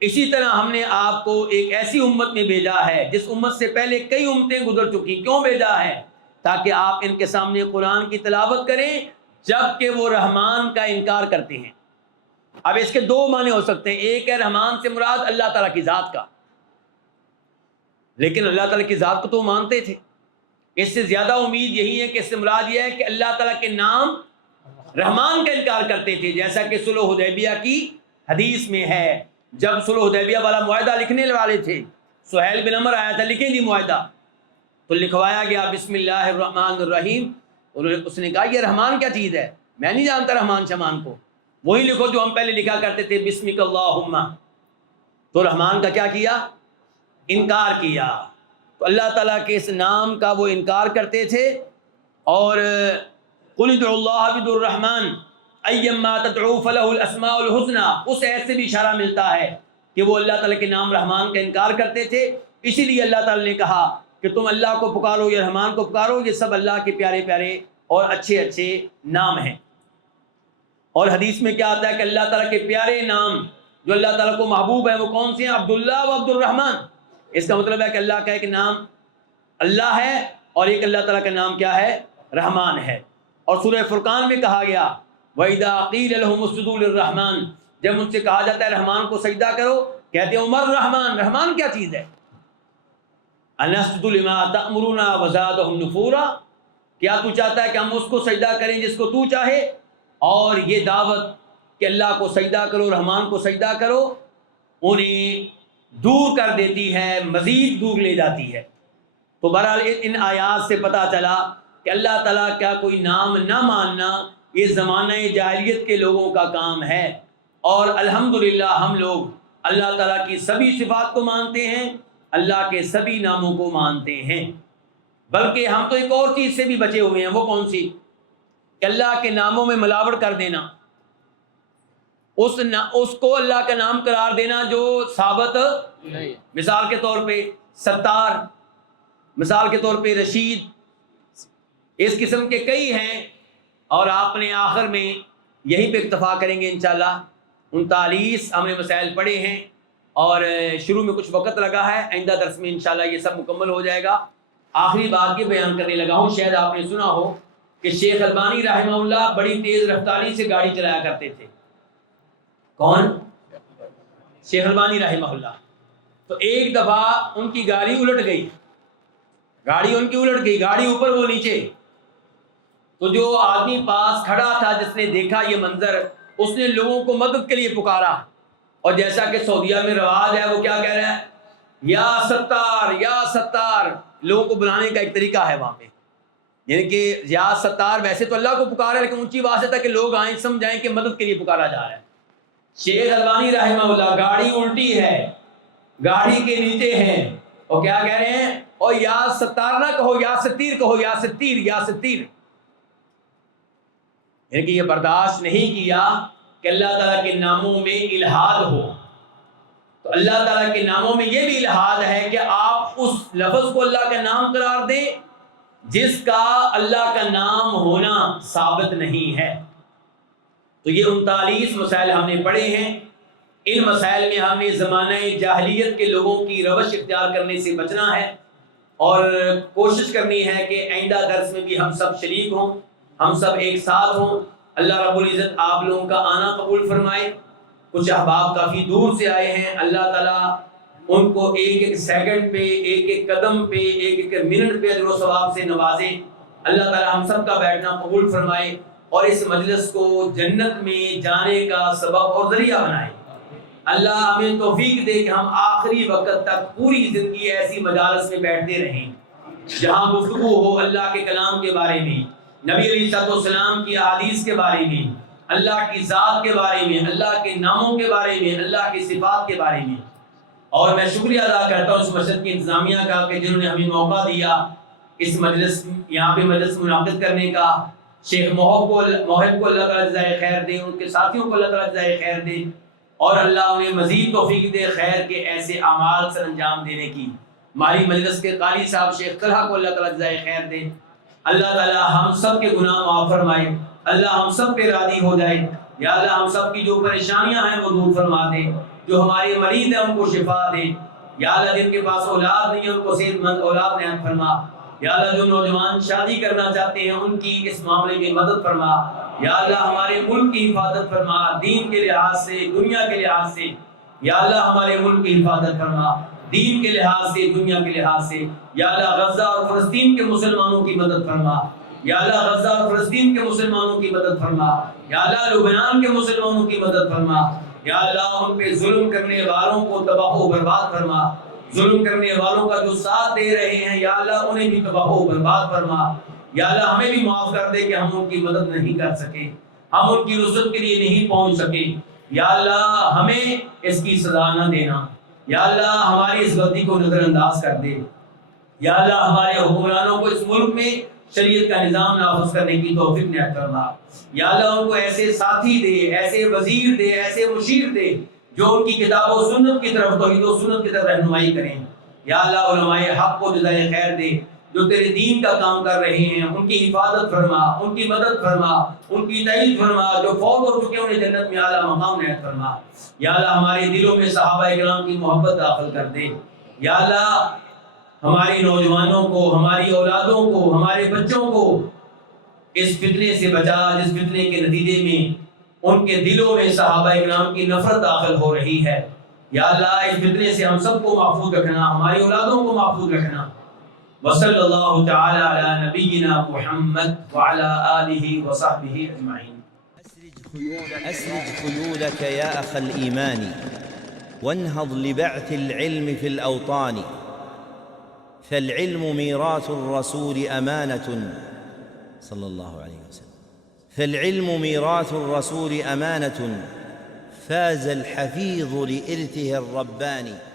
اسی طرح ہم نے آپ کو ایک ایسی امت میں بھیجا ہے جس امت سے پہلے کئی امتیں گزر چکی۔ کیوں بھیجا ہے؟ تاکہ آپ ان کے سامنے قرآن کی تلاوت کریں جب کہ وہ رحمان کا انکار کرتے ہیں۔ اب اس کے دو معنی ہو سکتے ہیں، ایک ہے رحمان سے مراد اللہ تعالیٰ کی ذات کا، لیکن اللہ تعالیٰ کی ذات کو تو مانتے تھے۔ اس سے زیادہ امید یہی ہے کہ اس سے مراد یہ ہے کہ اللہ تعالیٰ کے نام رحمان کا انکار کرتے تھے، جیسا کہ صلح حدیبیہ کی حدیث میں ہے۔ جب صلح حدیبیہ والا معاہدہ لکھنے والے تھے، سہیل بن عمر آیا تھا لکھیں جی معاہدہ، تو لکھوایا گیا بسم اللہ الرحمن الرحیم، اس نے کہا یہ رحمان کیا چیز ہے، میں نہیں جانتا رحمان شمان کو، وہی لکھو جو ہم پہلے لکھا کرتے تھے بسمک اللہم۔ تو رحمان کا کیا کیا؟ انکار کیا۔ تو اللہ تعالیٰ کے اس نام کا وہ انکار کرتے تھے، اور قل ادعوا اللہ بدعوا الرحمن ایما تدعوا فلہ الاسماء الحسنی، اس ایت سے بھی اشارہ ملتا ہے کہ وہ اللہ تعالیٰ کے نام رحمان کا انکار کرتے تھے، اسی لیے اللہ تعالیٰ نے کہا کہ تم اللہ کو پکارو یا رحمان کو پکارو، یہ سب اللہ کے پیارے پیارے اور اچھے اچھے نام ہیں۔ اور حدیث میں کیا آتا ہے کہ اللہ تعالیٰ کے پیارے نام جو اللہ تعالیٰ کو محبوب ہیں وہ کون سے ہیں؟ عبداللہ و عبد الرحمن۔ اس کا مطلب ہے کہ اللہ کا ایک نام اللہ ہے اور ایک اللہ تعالیٰ کا نام کیا ہے؟ رحمان ہے۔ اور سورہ فرقان میں کہا گیا وَإِذَا قِيلَ لَهُمُ اسْجُدُوا لِلرَّحْمَنِ، جب ان سے کہا جاتا ہے رحمان کو سجدہ کرو، کہتے ہیں عمر رحمان، رحمان کیا چیز ہے؟ أَنَسْجُدُ لِمَا تَأْمُرُونَا وَزَادَهُمْ نُفُورًا، کیا تو چاہتا ہے کہ ہم اس کو سجدہ کریں جس کو تو چاہے؟ اور یہ دعوت کہ اللہ کو سجدہ کرو، رحمان کو سجدہ کرو، انہیں دور کر دیتی ہے، مزید دور لے جاتی ہے۔ تو بہرحال ان آیات سے پتہ چلا کہ اللہ تعالیٰ کا کوئی نام نہ ماننا یہ زمانہ جاہلیت کے لوگوں کا کام ہے، اور الحمدللہ ہم لوگ اللہ تعالیٰ کی سبھی صفات کو مانتے ہیں، اللہ کے سبھی ناموں کو مانتے ہیں۔ بلکہ ہم تو ایک اور چیز سے بھی بچے ہوئے ہیں، وہ کون سی؟ کہ اللہ کے ناموں میں ملاوٹ کر دینا، اس کو اللہ کا نام قرار دینا جو ثابت نہیں۔ مثال کے طور پہ ستار، مثال کے طور پہ رشید، اس قسم کے کئی ہیں، اور آپ نے آخر میں یہیں پہ اکتفا کریں گے انشاءاللہ۔ 39 ہم نے مسائل پڑھے ہیں اور شروع میں کچھ وقت لگا ہے، آئندہ درس میں انشاءاللہ یہ سب مکمل ہو جائے گا۔ آخری بات یہ بیان کرنے لگا ہوں، شاید آپ نے سنا ہو کہ شیخ البانی رحمہ اللہ بڑی تیز رفتاری سے گاڑی چلایا کرتے تھے۔ کون؟ شیخ البانی رحمہ اللہ۔ تو ایک دفعہ ان کی گاڑی الٹ گئی، گاڑی ان کی الٹ گئی، گاڑی اوپر وہ نیچے۔ تو جو آدمی پاس کھڑا تھا جس نے دیکھا یہ منظر، اس نے لوگوں کو مدد کے لیے پکارا، اور جیسا کہ سعودیہ میں رواج ہے وہ کیا کہہ رہا ہے؟ یا ستار یا ستار، لوگوں کو بلانے کا ایک طریقہ ہے وہاں پہ، یعنی کہ یا ستار ویسے تو اللہ کو پکارا ہے لیکن اونچی آواز سے تھا کہ لوگ آئیں سمجھائیں کہ مدد کے لیے پکارا جا رہا ہے۔ شیخ البانی رحمہ اللہ گاڑی الٹی ہے، گاڑی کے نیچے ہیں، اور کیا کہہ رہے ہیں؟ اور یا ستار نہ کہو، یا ستیر کہو، یا ستیر یا ستیر، یعنی کہ یہ برداشت نہیں کیا کہ اللہ تعالیٰ کے ناموں میں الہاد ہو۔ تو اللہ تعالیٰ کے ناموں میں یہ بھی الہاد ہے کہ آپ اس لفظ کو اللہ کا نام قرار دیں جس کا اللہ کا نام ہونا ثابت نہیں ہے۔ تو یہ 39 مسائل ہم نے پڑھے ہیں۔ ان مسائل میں ہم نے زمانہ جاہلیت کے لوگوں کی روش اختیار کرنے سے بچنا ہے، اور کوشش کرنی ہے کہ آئندہ درس میں بھی ہم سب شریک ہوں، ہم سب ایک ساتھ ہوں۔ اللہ رب العزت آپ لوگوں کا آنا قبول فرمائے۔ کچھ احباب کافی دور سے آئے ہیں، اللہ تعالیٰ ان کو ایک ایک سیکنڈ پہ، ایک ایک قدم پہ، ایک ایک منٹ پہ اجر و ثواب سے نوازے۔ اللہ تعالیٰ ہم سب کا بیٹھنا قبول فرمائے اور اس مجلس کو جنت میں جانے کا سبب اور ذریعہ بنائے۔ اللہ ہمیں توفیق دے کہ ہم آخری وقت تک پوری زندگی ایسی مجالس میں بیٹھتے رہیں جہاں گفتگو ہو اللہ کے کلام کے بارے میں، نبی علیہ السلام کی احادیث کے بارے میں، اللہ کی ذات کے بارے میں، اللہ کے ناموں کے بارے میں، اللہ کی صفات کے بارے میں۔ اور میں شکریہ ادا کرتا ہوں اس مسجد کی انتظامیہ کا کہ جنہوں نے ہمیں موقع دیا اس مجلس، یہاں پہ مجلس منعقد کرنے کا۔ شیخ محب کو اللہ تعالیٰ جزائے خیر دے، ان کے ساتھیوں کو اللہ تعالیٰ جزائے خیر دے، اور اللہ انہیں مزید توفیق دے خیر کے ایسے اعمال سر انجام دینے کی۔ ہماری مجلس کے قاری صاحب شیخ طلحہ کو اللہ تعالیٰ جزائے خیر دے۔ اللہ تعالیٰ ہم سب کے گناہ معاف فرمائے، اللہ ہم سب پہ راضی ہو جائے۔ یا اللہ ہم سب کی جو پریشانیاں ہیں وہ دور فرما دے، جو ہمارے مریض ہیں ان کو شفا دے۔ یا اللہ جن کے پاس اولاد نہیں ہے ان کو صحت مند اولاد نعمت فرما۔ یا اللہ جو نوجوان شادی کرنا چاہتے ہیں ان کی اس معاملے میں مدد فرما۔ یا اللہ ہمارے ملک کی حفاظت فرما، دین کے لحاظ سے، دنیا کے لحاظ سے۔ یا اللہ ہمارے ملک کی حفاظت فرما، دین کے لحاظ سے، دنیا کے لحاظ سے۔ یا اللہ غزہ اور فلسطین کے مسلمانوں کی مدد فرما۔ یا اللہ غزہ اور فلسطین کے مسلمانوں کی مدد فرما۔ یا اللہ لبنان کے مسلمانوں کی مدد فرما۔ یا اللہ ان پہ ظلم کرنے والوں کو تباہ و برباد فرما، ظلم کرنے والوں کا جو ساتھ دے رہے ہیں یا اللہ انہیں بھی تباہ و برباد فرما۔ یا اللہ ہمیں بھی معاف کر دے کہ ہم ان کی مدد نہیں کر سکے، ہم ان کی نصرت کے لیے نہیں پہنچ سکے۔ یا اللہ ہمیں اس کی سزا نہ دینا، یا اللہ ہماری اس غلطی کو نظر انداز کر دے۔ یا اللہ ہمارے حکمرانوں کو اس ملک میں شریعت کا نظام نافذ کرنے کی توفیق نعمت فرما۔ یا اللہ ان کو ایسے ساتھی دے، ایسے وزیر دے، ایسے مشیر دے جو ان کی کتاب و سنت کی طرف توحید و سنت کی طرف رہنمائی کریں۔ یا اللہ علماء حق کو جزائے خیر دے، جو تیرے دین کا کام کر رہے ہیں ان کی حفاظت فرما، ان کی مدد فرما، ان کی تائید فرما، جو فوت ہو چکے انہیں جنت میں اعلیٰ مقام عنایت فرما۔ یا اللہ ہمارے دلوں میں صحابہ کرام کی محبت داخل کر دے۔ یا اللہ ہماری نوجوانوں کو، ہماری اولادوں کو، ہمارے بچوں کو اس فتنے سے بچا جس فتنے کے نتیجے میں ان کے دلوں میں صحابہ کرام کی نفرت داخل ہو رہی ہے۔ یا اللہ اس فتنے سے ہم سب کو محفوظ رکھنا، ہماری اولادوں کو محفوظ رکھنا۔ وصلی اللہ تعالی علی نبینا محمد وعلی آلہ وصحبہ اجمعین۔ أسرج خيولك يا أخ الإيمان وانهض لبعث العلم في الأوطان، فالعلم ميراث الرسول أمانة صلى الله عليه وسلم، فالعلم ميراث الرسول أمانة فاز الحفيظ لإرثه الرباني.